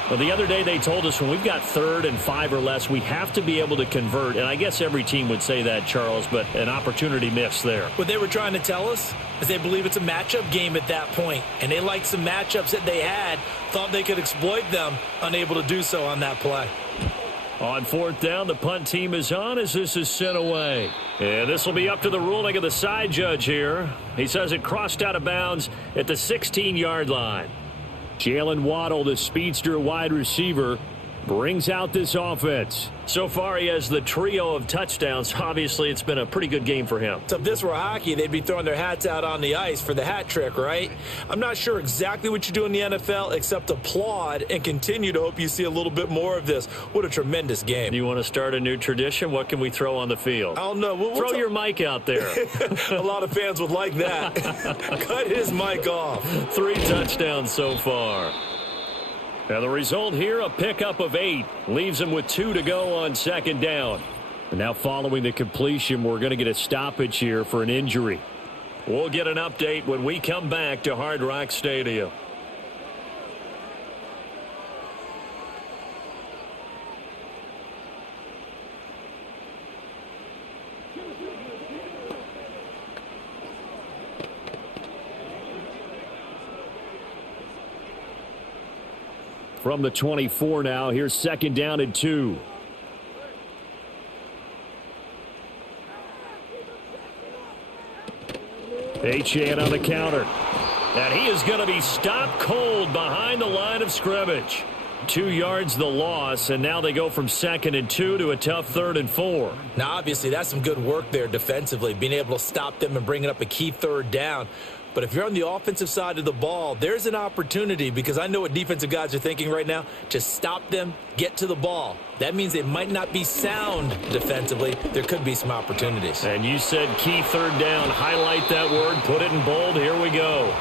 Well, the other day they told us when we've got 3rd and 5 or less, we have to be able to convert. And I guess every team would say that, Charles, but an opportunity missed there. What they were trying to tell us is they believe it's a matchup game at that point. And they liked some matchups that they had, thought they could exploit them, unable to do so on that play. On 4th down, the punt team is on as this is sent away. And this will be up to the ruling of the side judge here. He says it crossed out of bounds at the 16-yard line. Jalen Waddle, the speedster wide receiver, brings out this offense. So far, he has the trio of touchdowns. Obviously, it's been a pretty good game for him. So if this were hockey, they'd be throwing their hats out on the ice for the hat trick, right? I'm not sure exactly what you do in the NFL except applaud and continue to hope you see a little bit more of this. What a tremendous game. You want to start a new tradition? What can we throw on the field? I don't know. Throw your mic out there. A lot of fans would like that. Cut his mic off. 3 touchdowns so far. And the result here, a pickup of 8. Leaves him with 2 to go on second down. And now following the completion, we're going to get a stoppage here for an injury. We'll get an update when we come back to Hard Rock Stadium. From the 24 now, here's second down and 2. Achane on the counter. And he is going to be stopped cold behind the line of scrimmage. 2 yards the loss, and now they go from 2nd and 2 to a tough 3rd and 4. Now, obviously, that's some good work there defensively, being able to stop them and bringing up a key 3rd down. But if you're on the offensive side of the ball, there's an opportunity, because I know what defensive guys are thinking right now. Just stop them, get to the ball. That means they might not be sound defensively. There could be some opportunities. And you said key 3rd down. Highlight that word, put it in bold. Here we go.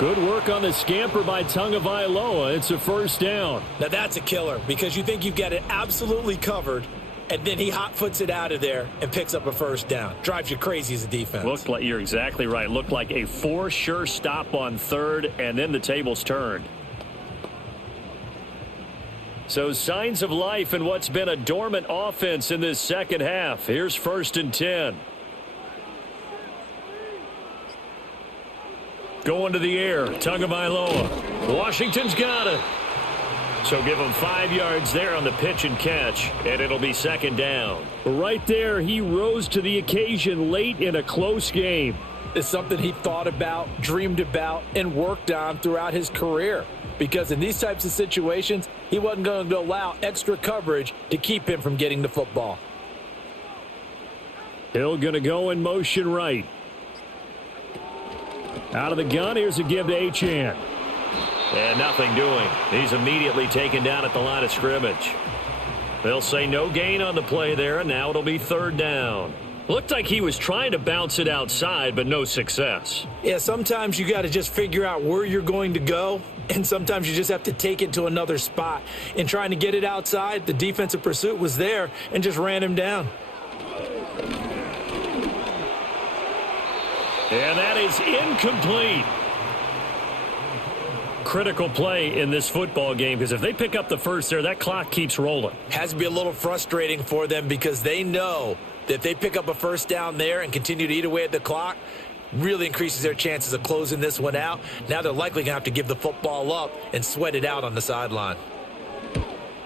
Good work on the scamper by Tagovailoa. It's a 1st down. Now that's a killer, because you think you've got it absolutely covered, and then he hot-foots it out of there and picks up a 1st down. Drives you crazy as a defense. Looked like, you're exactly right. Looked like a for sure stop on 3rd, and then the tables turned. So signs of life in what's been a dormant offense in this second half. Here's 1st and 10. Going to the air, Tagovailoa. Washington's got it. So give him 5 yards there on the pitch and catch, and it'll be 2nd down. Right there, he rose to the occasion late in a close game. It's something he thought about, dreamed about, and worked on throughout his career. Because in these types of situations, he wasn't going to allow extra coverage to keep him from getting the football. Hill going to go in motion right. Out of the gun, here's a give to Achane. And nothing doing. He's immediately taken down at the line of scrimmage. They'll say no gain on the play there, and now it'll be 3rd down. Looked like he was trying to bounce it outside, but no success. Yeah, sometimes you got to just figure out where you're going to go, and sometimes you just have to take it to another spot. In trying to get it outside, the defensive pursuit was there and just ran him down. And that is incomplete. Critical play in this football game, because if they pick up the 1st there, that clock keeps rolling. Has to be a little frustrating for them, because they know that if they pick up a 1st down there and continue to eat away at the clock, really increases their chances of closing this one out. Now they're likely going to have to give the football up and sweat it out on the sideline.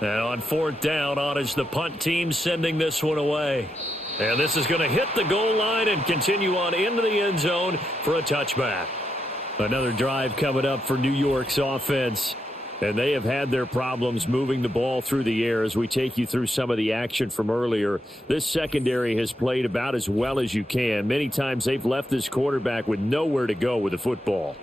Now on 4th down, on is the punt team sending this one away. And this is going to hit the goal line and continue on into the end zone for a touchback. Another drive coming up for New York's offense. And they have had their problems moving the ball through the air as we take you through some of the action from earlier. This secondary has played about as well as you can. Many times they've left this quarterback with nowhere to go with the football.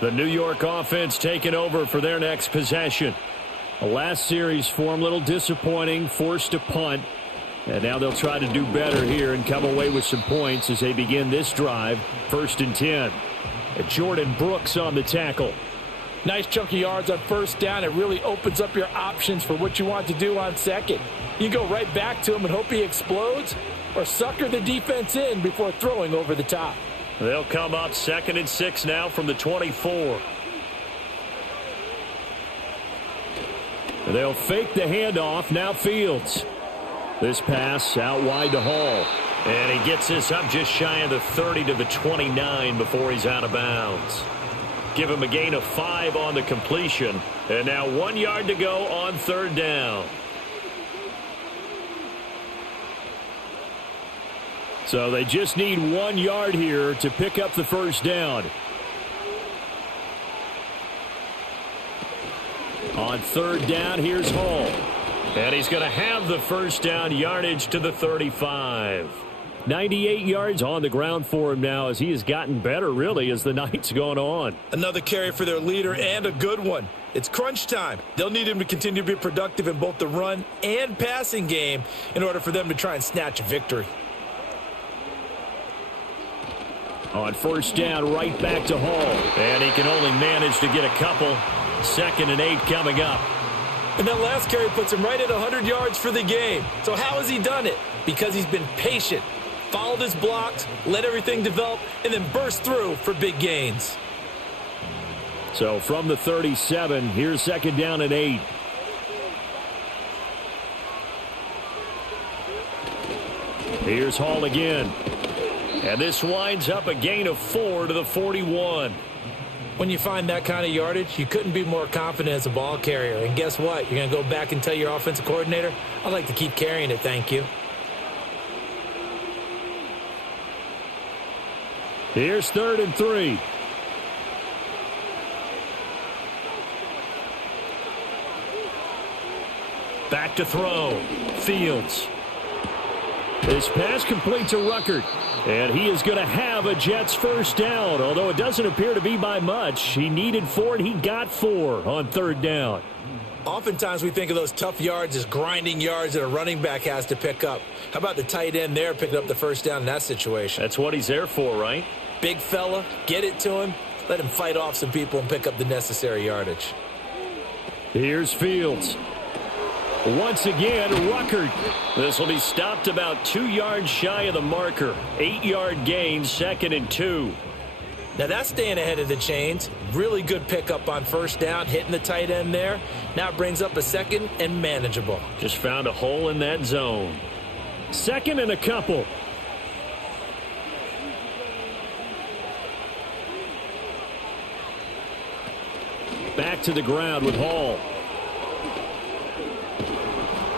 The New York offense taking over for their next possession. The last series for them, a little disappointing, forced to punt. And now they'll try to do better here and come away with some points as they begin this drive. 1st and 10. And Jordan Brooks on the tackle. Nice chunk of yards on 1st down. It really opens up your options for what you want to do on 2nd. You go right back to him and hope he explodes, or sucker the defense in before throwing over the top. They'll come up 2nd and 6 now from the 24. They'll fake the handoff. Now Fields. This pass out wide to Hall. And he gets this up just shy of the 30 to the 29 before he's out of bounds. give him a gain of 5 on the completion. And now 1 yard to go on third down. So they just need 1 yard here to pick up the first down. On third down, here's Hall. And he's going to have the first down, yardage to the 35. 98 yards on the ground for him now as he has gotten better, really, as the night's gone on. Another carry for their leader and a good one. It's crunch time. They'll need him to continue to be productive in both the run and passing game in order for them to try and snatch a victory. On first down, right back to Hall. And he can only manage to get a couple. 2nd and 8 coming up. And that last carry puts him right at 100 yards for the game. So how has he done it? Because he's been patient, followed his blocks, let everything develop, and then burst through for big gains. So from the 37, here's 2nd down and 8. Here's Hall again. And this winds up a gain of 4 to the 41. When you find that kind of yardage, you couldn't be more confident as a ball carrier. And guess what? You're going to go back and tell your offensive coordinator, I'd like to keep carrying it, thank you. Here's 3rd and 3. Back to throw. Fields. This pass complete to Ruckert. And he is going to have a Jets first down, although it doesn't appear to be by much. He needed 4, and he got 4 on third down. Oftentimes we think of those tough yards as grinding yards that a running back has to pick up. How about the tight end there picking up the first down in that situation? That's what he's there for, right? Big fella, get it to him, let him fight off some people and pick up the necessary yardage. Here's Fields. Once again, Ruckert. This will be stopped about 2 yards shy of the marker. 8-yard gain, 2nd and 2. Now that's staying ahead of the chains. Really good pickup on first down, hitting the tight end there. Now it brings up a 2nd and manageable. Just found a hole in that zone. 2nd and a couple. Back to the ground with Hall.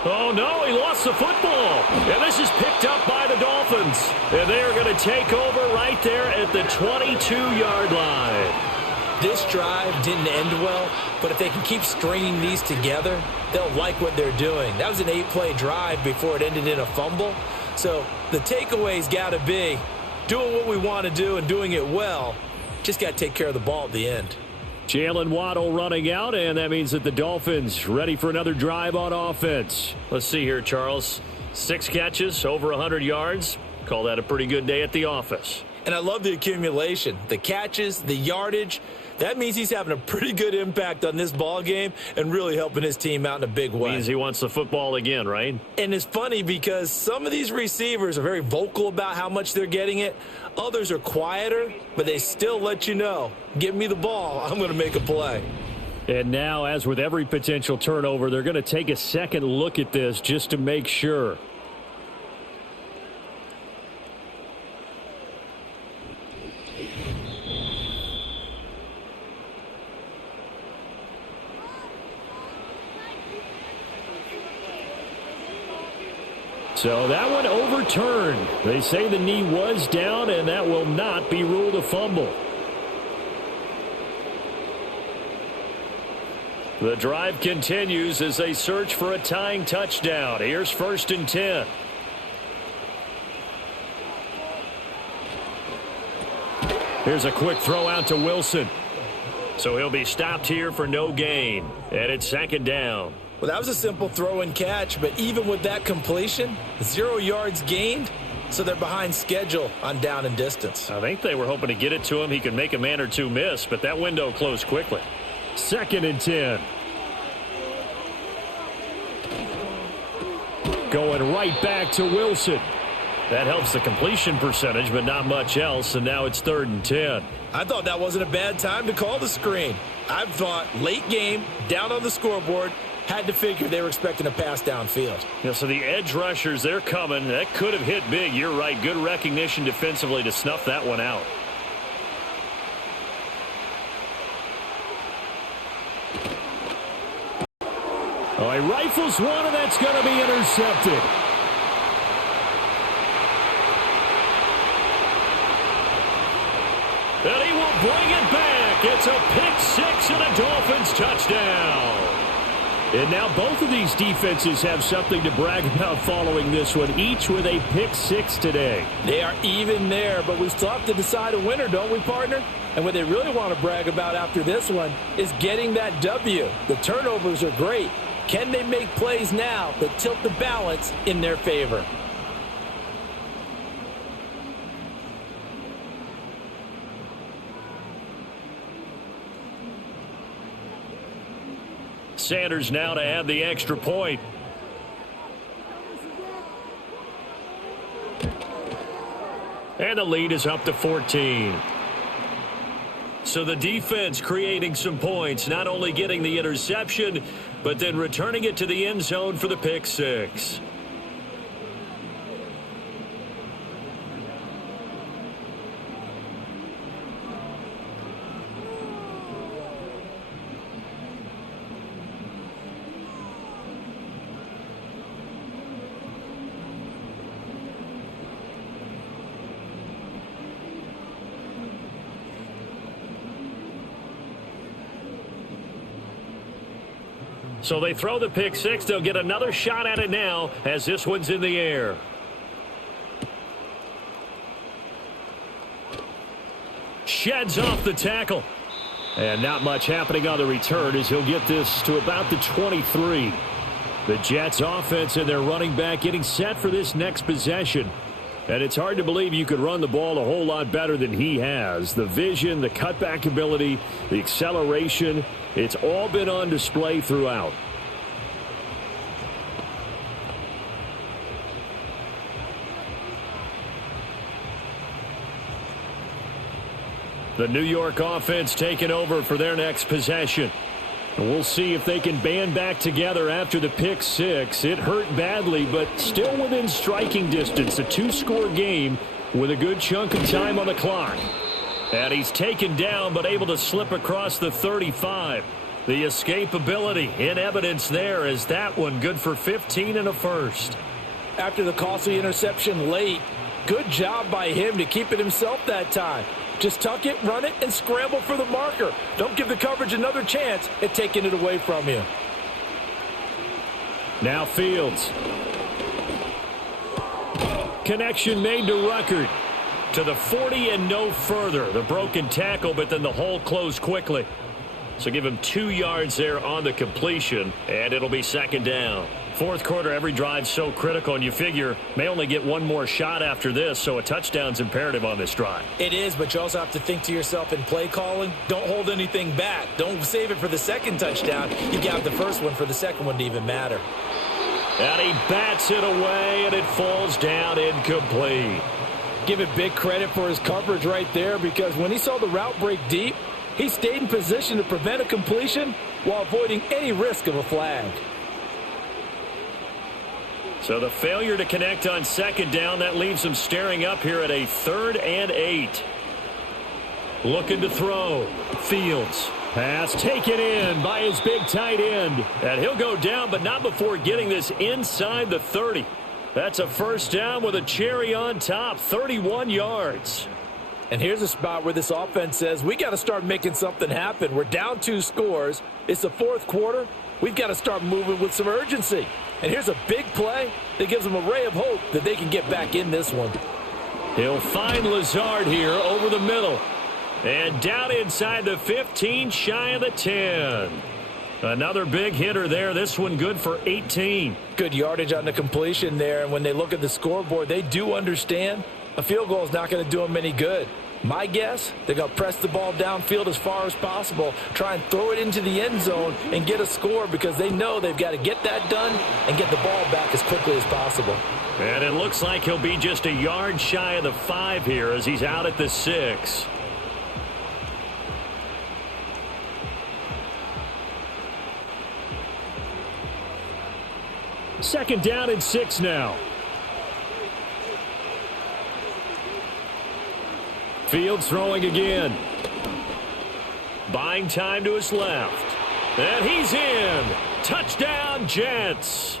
Oh, no, he lost the football. And this is picked up by the Dolphins. And they are going to take over right there at the 22-yard line. This drive didn't end well, but if they can keep stringing these together, they'll like what they're doing. That was an 8-play drive before it ended in a fumble. So the takeaway's got to be doing what we want to do and doing it well. Just got to take care of the ball at the end. Jalen Waddle running out, and that means that the Dolphins ready for another drive on offense. Let's see here, Charles. 6 catches, over 100 yards. Call that a pretty good day at the office. And I love the accumulation, the catches, the yardage. That means he's having a pretty good impact on this ball game and really helping his team out in a big way. Means he wants the football again, right? And it's funny because some of these receivers are very vocal about how much they're getting it. Others are quieter, but they still let you know, give me the ball, I'm going to make a play. And now, as with every potential turnover, they're going to take a second look at this just to make sure. So that one overturned. They say the knee was down, and that will not be ruled a fumble. The drive continues as they search for a tying touchdown. Here's 1st and 10. Here's a quick throw out to Wilson. So he'll be stopped here for no gain. And it's 2nd down. Well, that was a simple throw and catch, but even with that completion, 0 yards gained, so they're behind schedule on down and distance. I think they were hoping to get it to him. He could make a man or two miss, but that window closed quickly. 2nd and 10. Going right back to Wilson. That helps the completion percentage, but not much else, and now it's 3rd and 10. I thought that wasn't a bad time to call the screen. I thought late game, down on the scoreboard, had to figure they were expecting a pass downfield. Yeah, so the edge rushers, they're coming. That could have hit big. You're right. Good recognition defensively to snuff that one out. Oh, he rifles one, and that's going to be intercepted. And he will bring it back. It's a pick six and a Dolphins touchdown. And now both of these defenses have something to brag about following this one, each with a pick six today. They are even there, but we still have to decide a winner, don't we, partner? And what they really want to brag about after this one is getting that W. The turnovers are great. Can they make plays now that tilt the balance in their favor? Sanders now to add the extra point. And the lead is up to 14. So the defense creating some points, not only getting the interception, but then returning it to the end zone for the pick six. So they throw the pick six. They'll get another shot at it now as this one's in the air. Sheds off the tackle. And not much happening on the return as he'll get this to about the 23. The Jets offense and their running back getting set for this next possession. And it's hard to believe you could run the ball a whole lot better than he has. The vision, the cutback ability, the acceleration, it's all been on display throughout. The New York offense taking over for their next possession. And we'll see if they can band back together after the pick six. It hurt badly, but still within striking distance. A two-score game with a good chunk of time on the clock. And he's taken down, but able to slip across the 35. The escapability in evidence there is that one good for 15 and a first. After the costly interception late, good job by him to keep it himself that time. Just tuck it, run it, and scramble for the marker. Don't give the coverage another chance at taking it away from you. Now Fields. Connection made to Ruckert. To the 40 and no further. The broken tackle, but then the hole closed quickly. So give him 2 yards there on the completion, and it'll be second down. Fourth quarter, every drive's so critical, and you figure may only get one more shot after this, so a touchdown's imperative on this drive. It is, but you also have to think to yourself in play calling, don't hold anything back. Don't save it for the second touchdown. You got the first one for the second one to even matter. And he bats it away, and it falls down incomplete. Give it big credit for his coverage right there, because when he saw the route break deep, he stayed in position to prevent a completion while avoiding any risk of a flag. So the failure to connect on second down, that leaves him staring up here at a 3rd and 8. Looking to throw. Fields. Pass taken in by his big tight end. And he'll go down, but not before getting this inside the 30. That's a first down with a cherry on top, 31 yards. And here's a spot where this offense says, we got to start making something happen. We're down 2 scores. It's the fourth quarter. We've got to start moving with some urgency. And here's a big play that gives them a ray of hope that they can get back in this one. He'll find Lazard here over the middle. And down inside the 15, shy of the 10. Another big hitter there. This one good for 18. Good yardage on the completion there. And when they look at the scoreboard, they do understand a field goal is not going to do them any good. My guess, they're going to press the ball downfield as far as possible, try and throw it into the end zone and get a score because they know they've got to get that done and get the ball back as quickly as possible. And it looks like he'll be just a yard shy of the 5 here as he's out at the 6. Second down and 6 now. Fields throwing again. Buying time to his left. And he's in. Touchdown, Jets.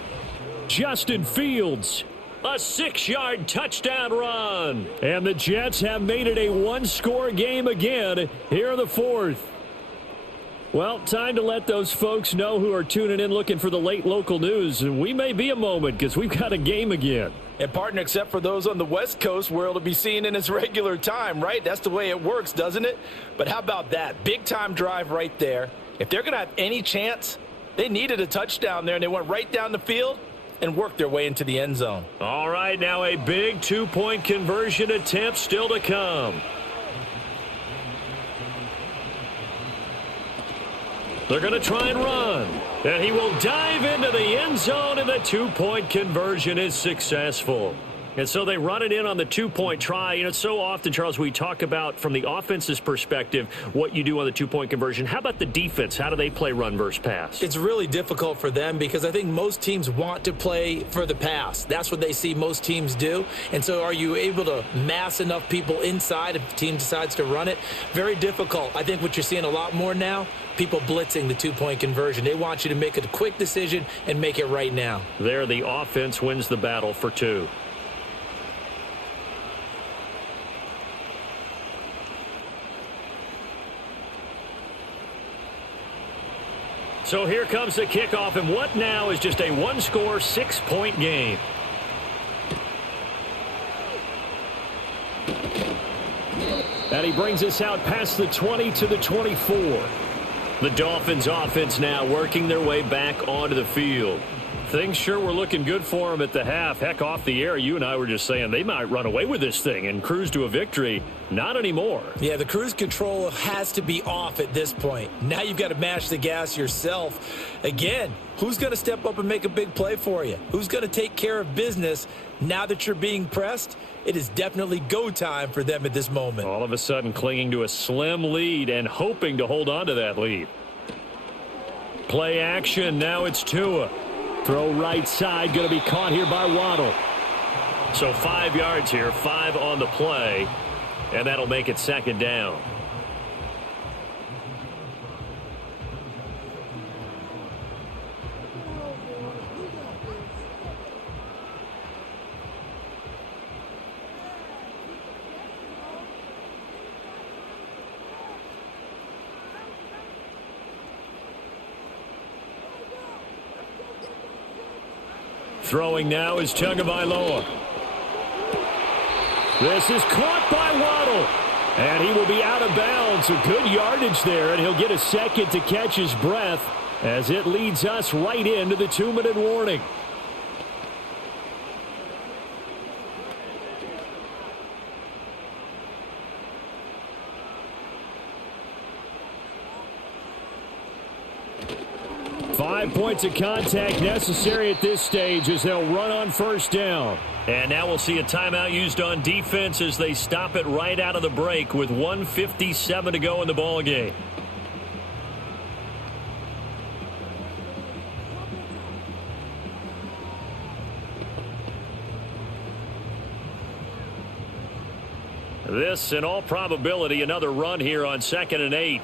Justin Fields, a 6-yard touchdown run. And the Jets have made it a one-score game again here in the fourth. Well, time to let those folks know who are tuning in looking for the late local news. And we may be a moment because we've got a game again. And partner, except for those on the West Coast where it'll be seen in its regular time, right? That's the way it works, doesn't it? But how about that? Big-time drive right there. If they're going to have any chance, they needed a touchdown there, and they went right down the field and worked their way into the end zone. All right, now a big 2-point conversion attempt still to come. They're going to try and run. And he will dive into the end zone, and the 2-point conversion is successful. And so they run it in on the 2-point try. You know, so often, Charles, we talk about from the offense's perspective what you do on the 2-point conversion. How about the defense? How do they play run versus pass? It's really difficult for them because I think most teams want to play for the pass. That's what they see most teams do. And so are you able to mass enough people inside if the team decides to run it? Very difficult. I think what you're seeing a lot more now, people blitzing the 2-point conversion. They want you to make a quick decision and make it right now. There, the offense wins the battle for 2. So here comes the kickoff, and what now is just a one-score, 6-point game. And he brings us out past the 20 to the 24. The Dolphins offense now working their way back onto the field. Things sure were looking good for them at the half. Heck, off the air, you and I were just saying they might run away with this thing and cruise to a victory. Not anymore. Yeah, the cruise control has to be off at this point. Now you've got to mash the gas yourself. Again, who's going to step up and make a big play for you? Who's going to take care of business now that you're being pressed? It is definitely go time for them at this moment. All of a sudden clinging to a slim lead and hoping to hold on to that lead. Play action. Now it's Tua. Throw right side, going to be caught here by Waddle. So 5 yards here, 5 on the play, and that'll make it 2nd down. Throwing now is Tagovailoa. This is caught by Waddle. And he will be out of bounds. A good yardage there, and he'll get a second to catch his breath as it leads us right into the 2-minute warning. Five points of contact necessary at this stage as they'll run on 1st down. And now we'll see a timeout used on defense as they stop it right out of the break with 1:57 to go in the ball game. This, in all probability, another run here on 2nd and 8.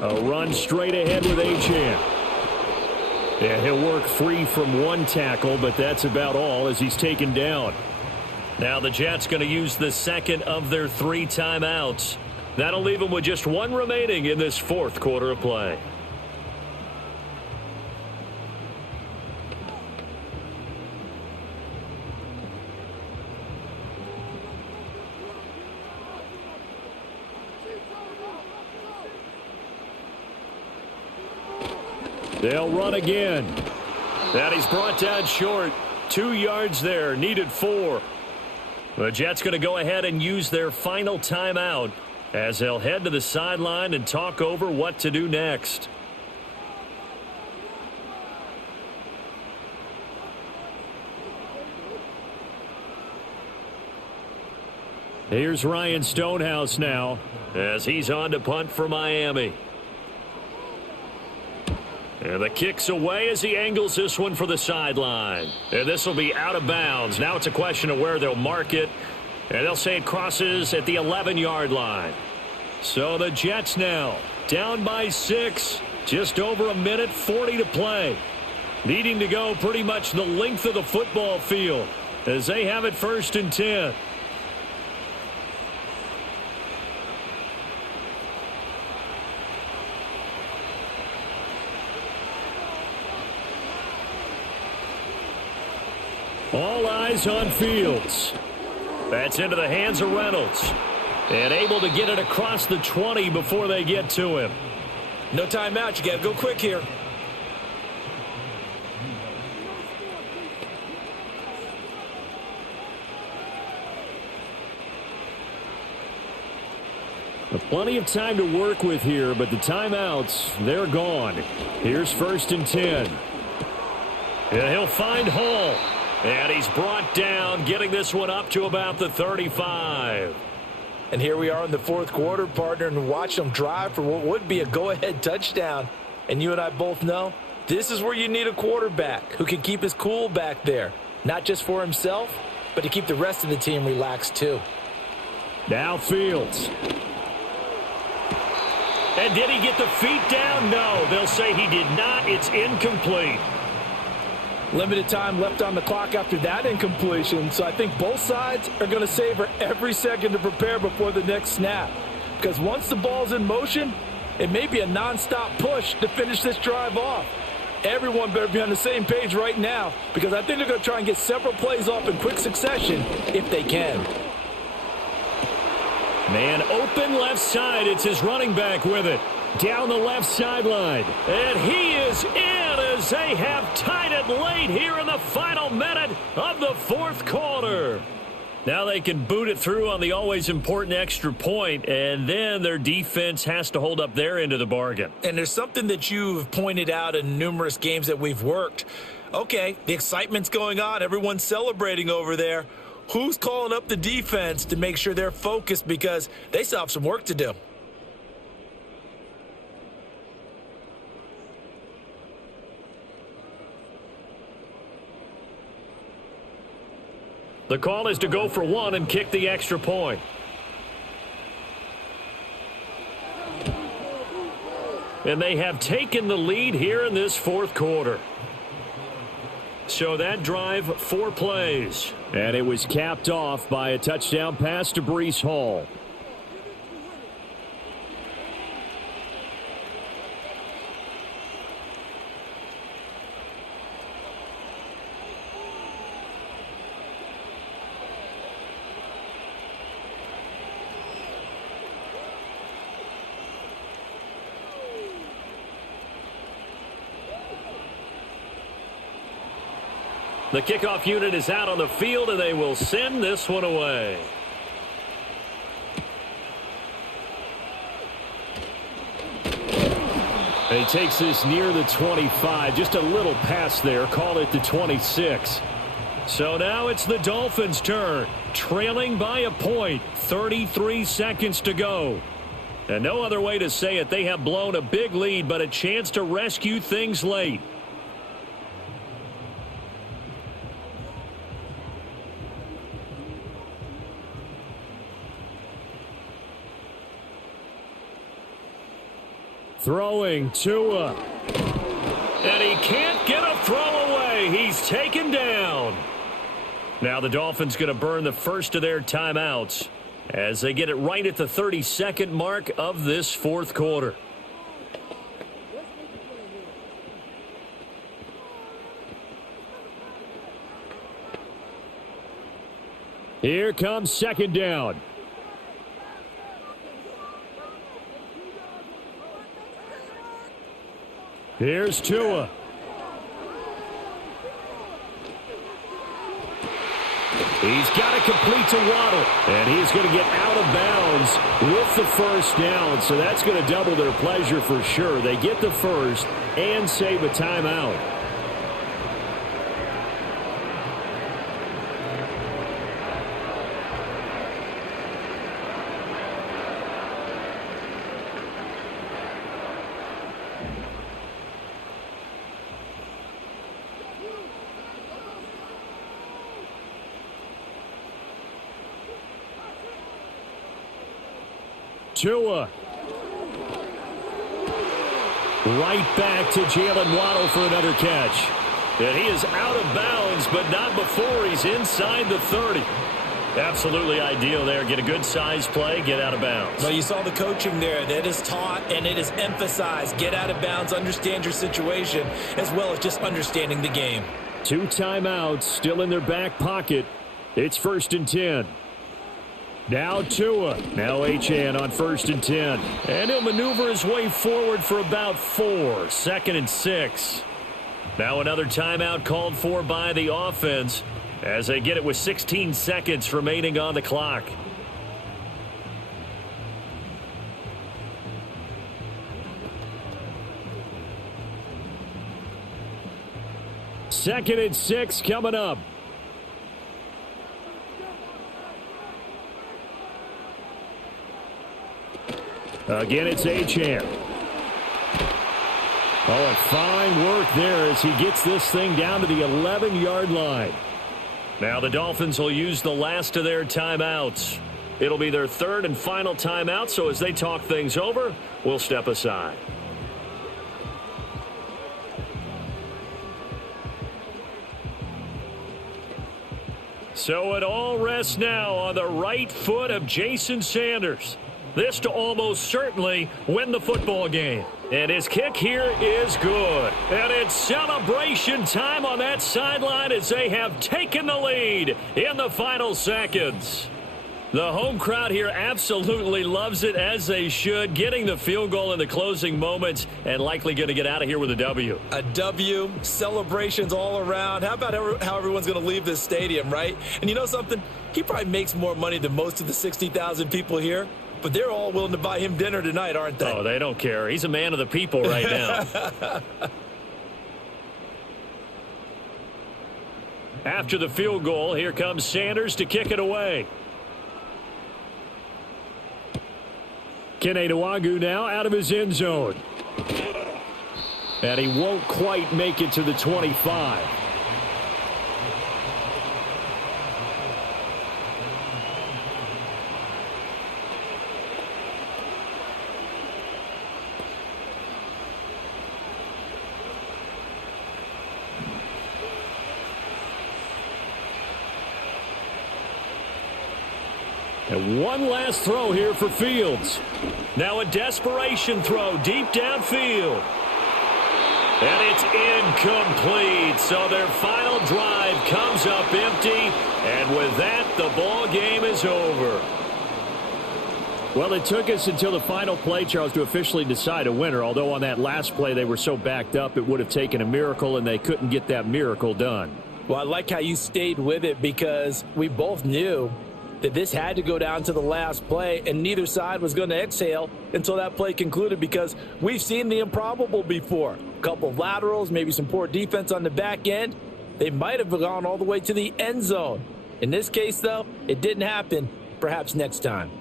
A run straight ahead with Achane. Yeah, he'll work free from one tackle, but that's about all as he's taken down. Now the Jets going to use the 2nd of their 3 timeouts. That'll leave them with just 1 remaining in this 4th quarter of play. They'll run again. That he's brought down short. 2 yards there, needed 4. The Jets going to go ahead and use their final timeout as they'll head to the sideline and talk over what to do next. Here's Ryan Stonehouse now as he's on to punt for Miami. And the kick's away as he angles this one for the sideline. And this will be out of bounds. Now it's a question of where they'll mark it. And they'll say it crosses at the 11-yard line. So the Jets now down by 6. Just over a minute, 40 to play. Needing to go pretty much the length of the football field as they have it 1st and 10. All eyes on Fields. That's into the hands of Reynolds. And able to get it across the 20 before they get to him. No timeout. You got to go quick here. Plenty of time to work with here, but the timeouts, they're gone. Here's 1st and 10. And he'll find Hall. And he's brought down, getting this one up to about the 35. And here we are in the 4th quarter, partner, and watch them drive for what would be a go-ahead touchdown. And you and I both know this is where you need a quarterback who can keep his cool back there. Not just for himself, but to keep the rest of the team relaxed too. Now Fields. And did he get the feet down? No, they'll say he did not. It's incomplete. Limited time left on the clock after that incompletion, so I think both sides are going to savor every second to prepare before the next snap. Because once the ball's in motion, it may be a nonstop push to finish this drive off. Everyone better be on the same page right now, because I think they're going to try and get several plays off in quick succession if they can. Man open left side. It's his running back with it. Down the left sideline. And he is in as they have tied it late here in the final minute of the 4th quarter. Now they can boot it through on the always important extra point, and then their defense has to hold up their end of the bargain. And there's something that you've pointed out in numerous games that we've worked. Okay, the excitement's going on. Everyone's celebrating over there. Who's calling up the defense to make sure they're focused, because they still have some work to do? The call is to go for 1 and kick the extra point. And they have taken the lead here in this 4th quarter. So that drive, 4 plays. And it was capped off by a touchdown pass to Breece Hall. The kickoff unit is out on the field, and they will send this one away. And he takes this near the 25. Just a little pass there. Call it the 26. So now it's the Dolphins' turn. Trailing by a point. 33 seconds to go. And no other way to say it. They have blown a big lead, but a chance to rescue things late. Throwing Tua. And he can't get a throw away. He's taken down. Now the Dolphins going to burn the first of their timeouts as they get it right at the 32nd mark of this 4th quarter. Here comes 2nd down. Here's Tua. He's got it complete to Waddle. And he's going to get out of bounds with the 1st down. So that's going to double their pleasure for sure. They get the 1st and save a timeout. Tua. Right back to Jalen Waddle for another catch. And he is out of bounds, but not before he's inside the 30. Absolutely ideal there. Get a good size play, get out of bounds. Well, you saw the coaching there. That is taught and it is emphasized. Get out of bounds, understand your situation, as well as just understanding the game. 2 timeouts still in their back pocket. It's 1st and 10. Now Tua. Now Achane on 1st and 10. And he'll maneuver his way forward for about 4. 2nd and 6. Now another timeout called for by the offense as they get it with 16 seconds remaining on the clock. Second and 6 coming up. Again, it's Achane. Oh, and fine work there as he gets this thing down to the 11-yard line. Now the Dolphins will use the last of their timeouts. It'll be their 3rd and final timeout, so as they talk things over, we'll step aside. So it all rests now on the right foot of Jason Sanders. This to almost certainly win the football game. And his kick here is good. And it's celebration time on that sideline as they have taken the lead in the final seconds. The home crowd here absolutely loves it, as they should, getting the field goal in the closing moments and likely going to get out of here with a W. A W, celebrations all around. How about how everyone's going to leave this stadium, right? And you know something? He probably makes more money than most of the 60,000 people here. But they're all willing to buy him dinner tonight, aren't they? Oh, they don't care. He's a man of the people right now. After the field goal, here comes Sanders to kick it away. Kene Nwangwu now out of his end zone. And he won't quite make it to the 25. And one last throw here for Fields. Now a desperation throw deep downfield. And it's incomplete. So their final drive comes up empty. And with that, the ball game is over. Well, it took us until the final play, Charles, to officially decide a winner. Although on that last play they were so backed up, it would have taken a miracle, and they couldn't get that miracle done. Well, I like how you stayed with it, because we both knew that this had to go down to the last play, and neither side was going to exhale until that play concluded, because we've seen the improbable before. A couple of laterals, maybe some poor defense on the back end. They might have gone all the way to the end zone. In this case, though, it didn't happen. Perhaps next time.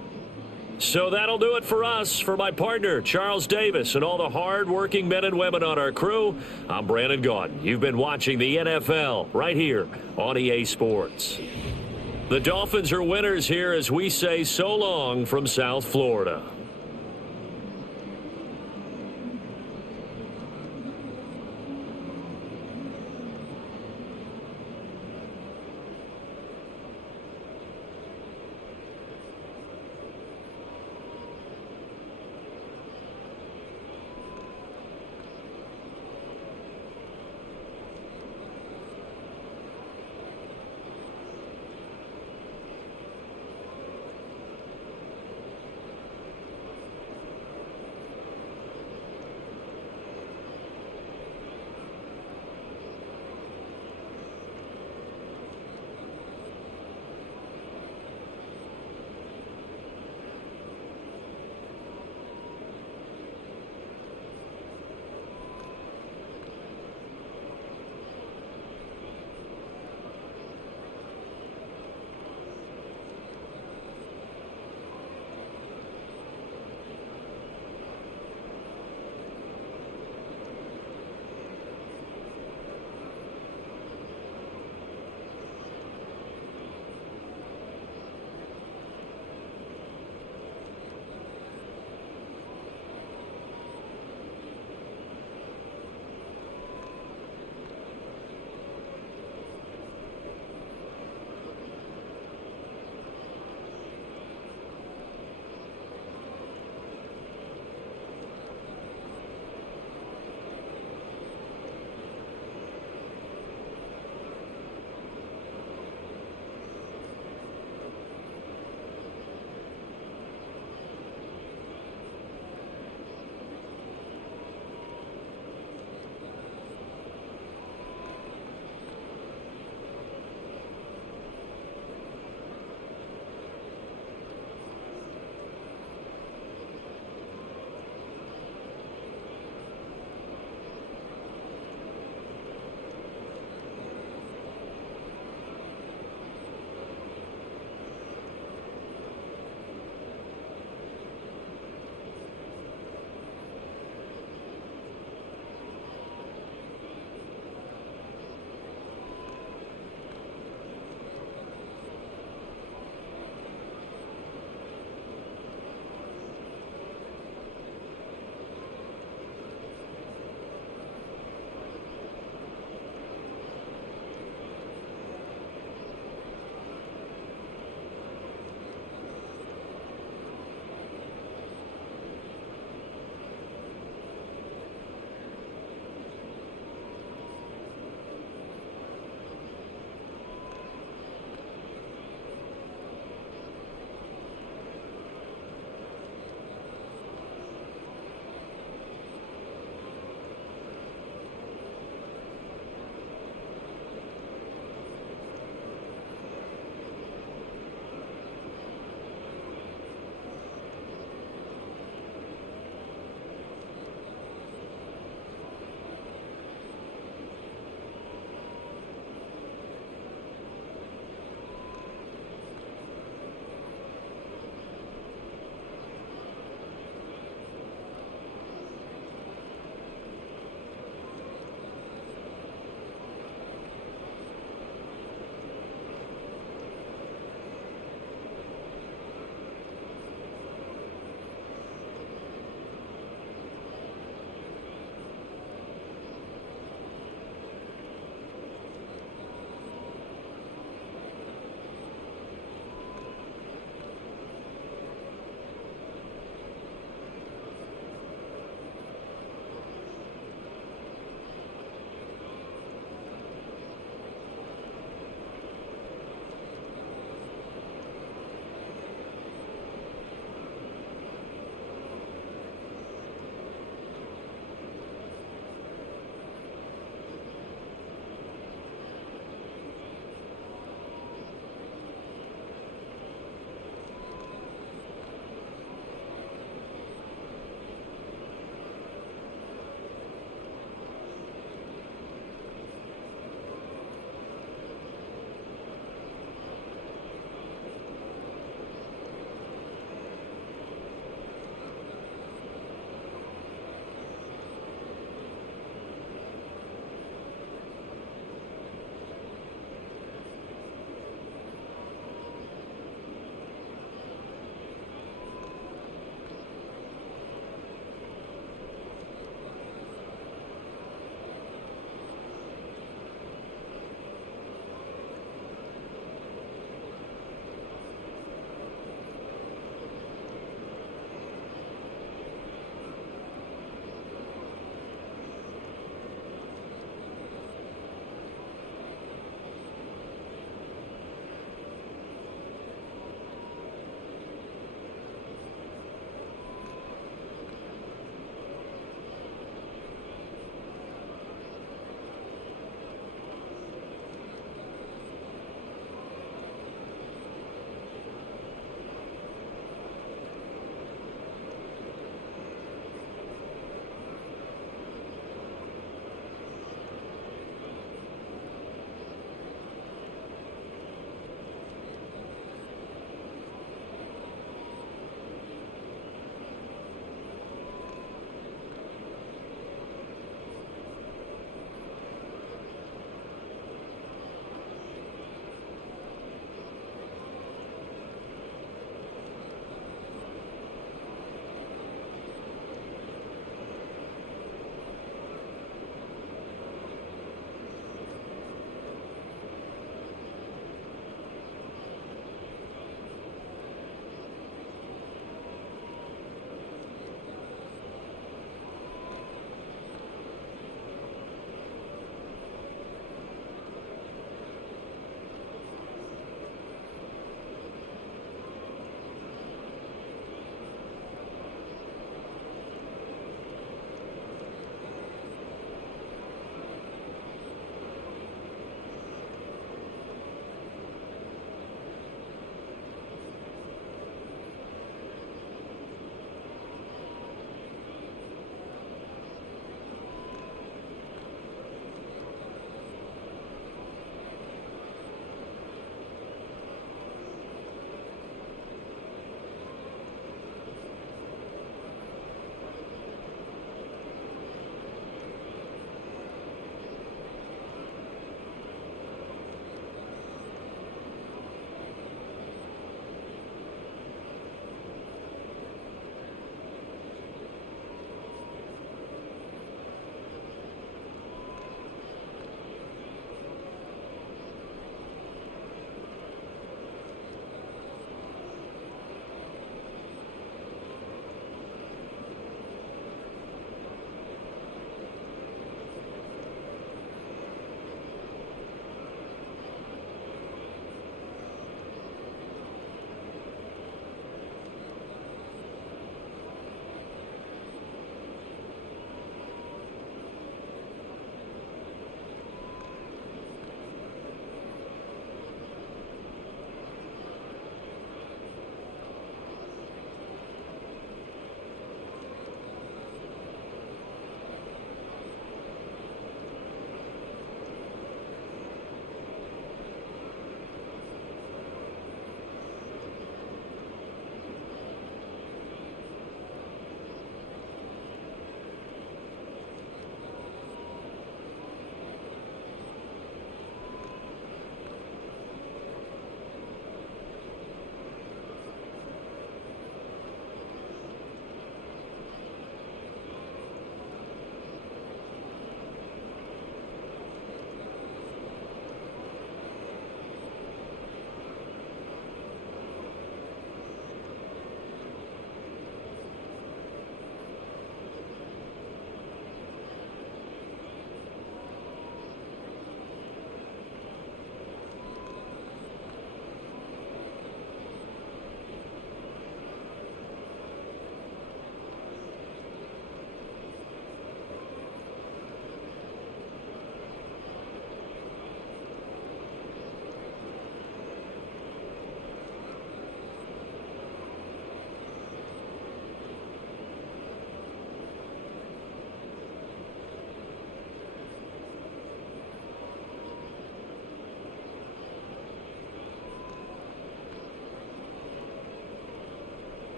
So that'll do it for us. For my partner, Charles Davis, and all the hard-working men and women on our crew, I'm Brandon Gaudin. You've been watching the NFL right here on EA Sports. The Dolphins are winners here as we say so long from South Florida.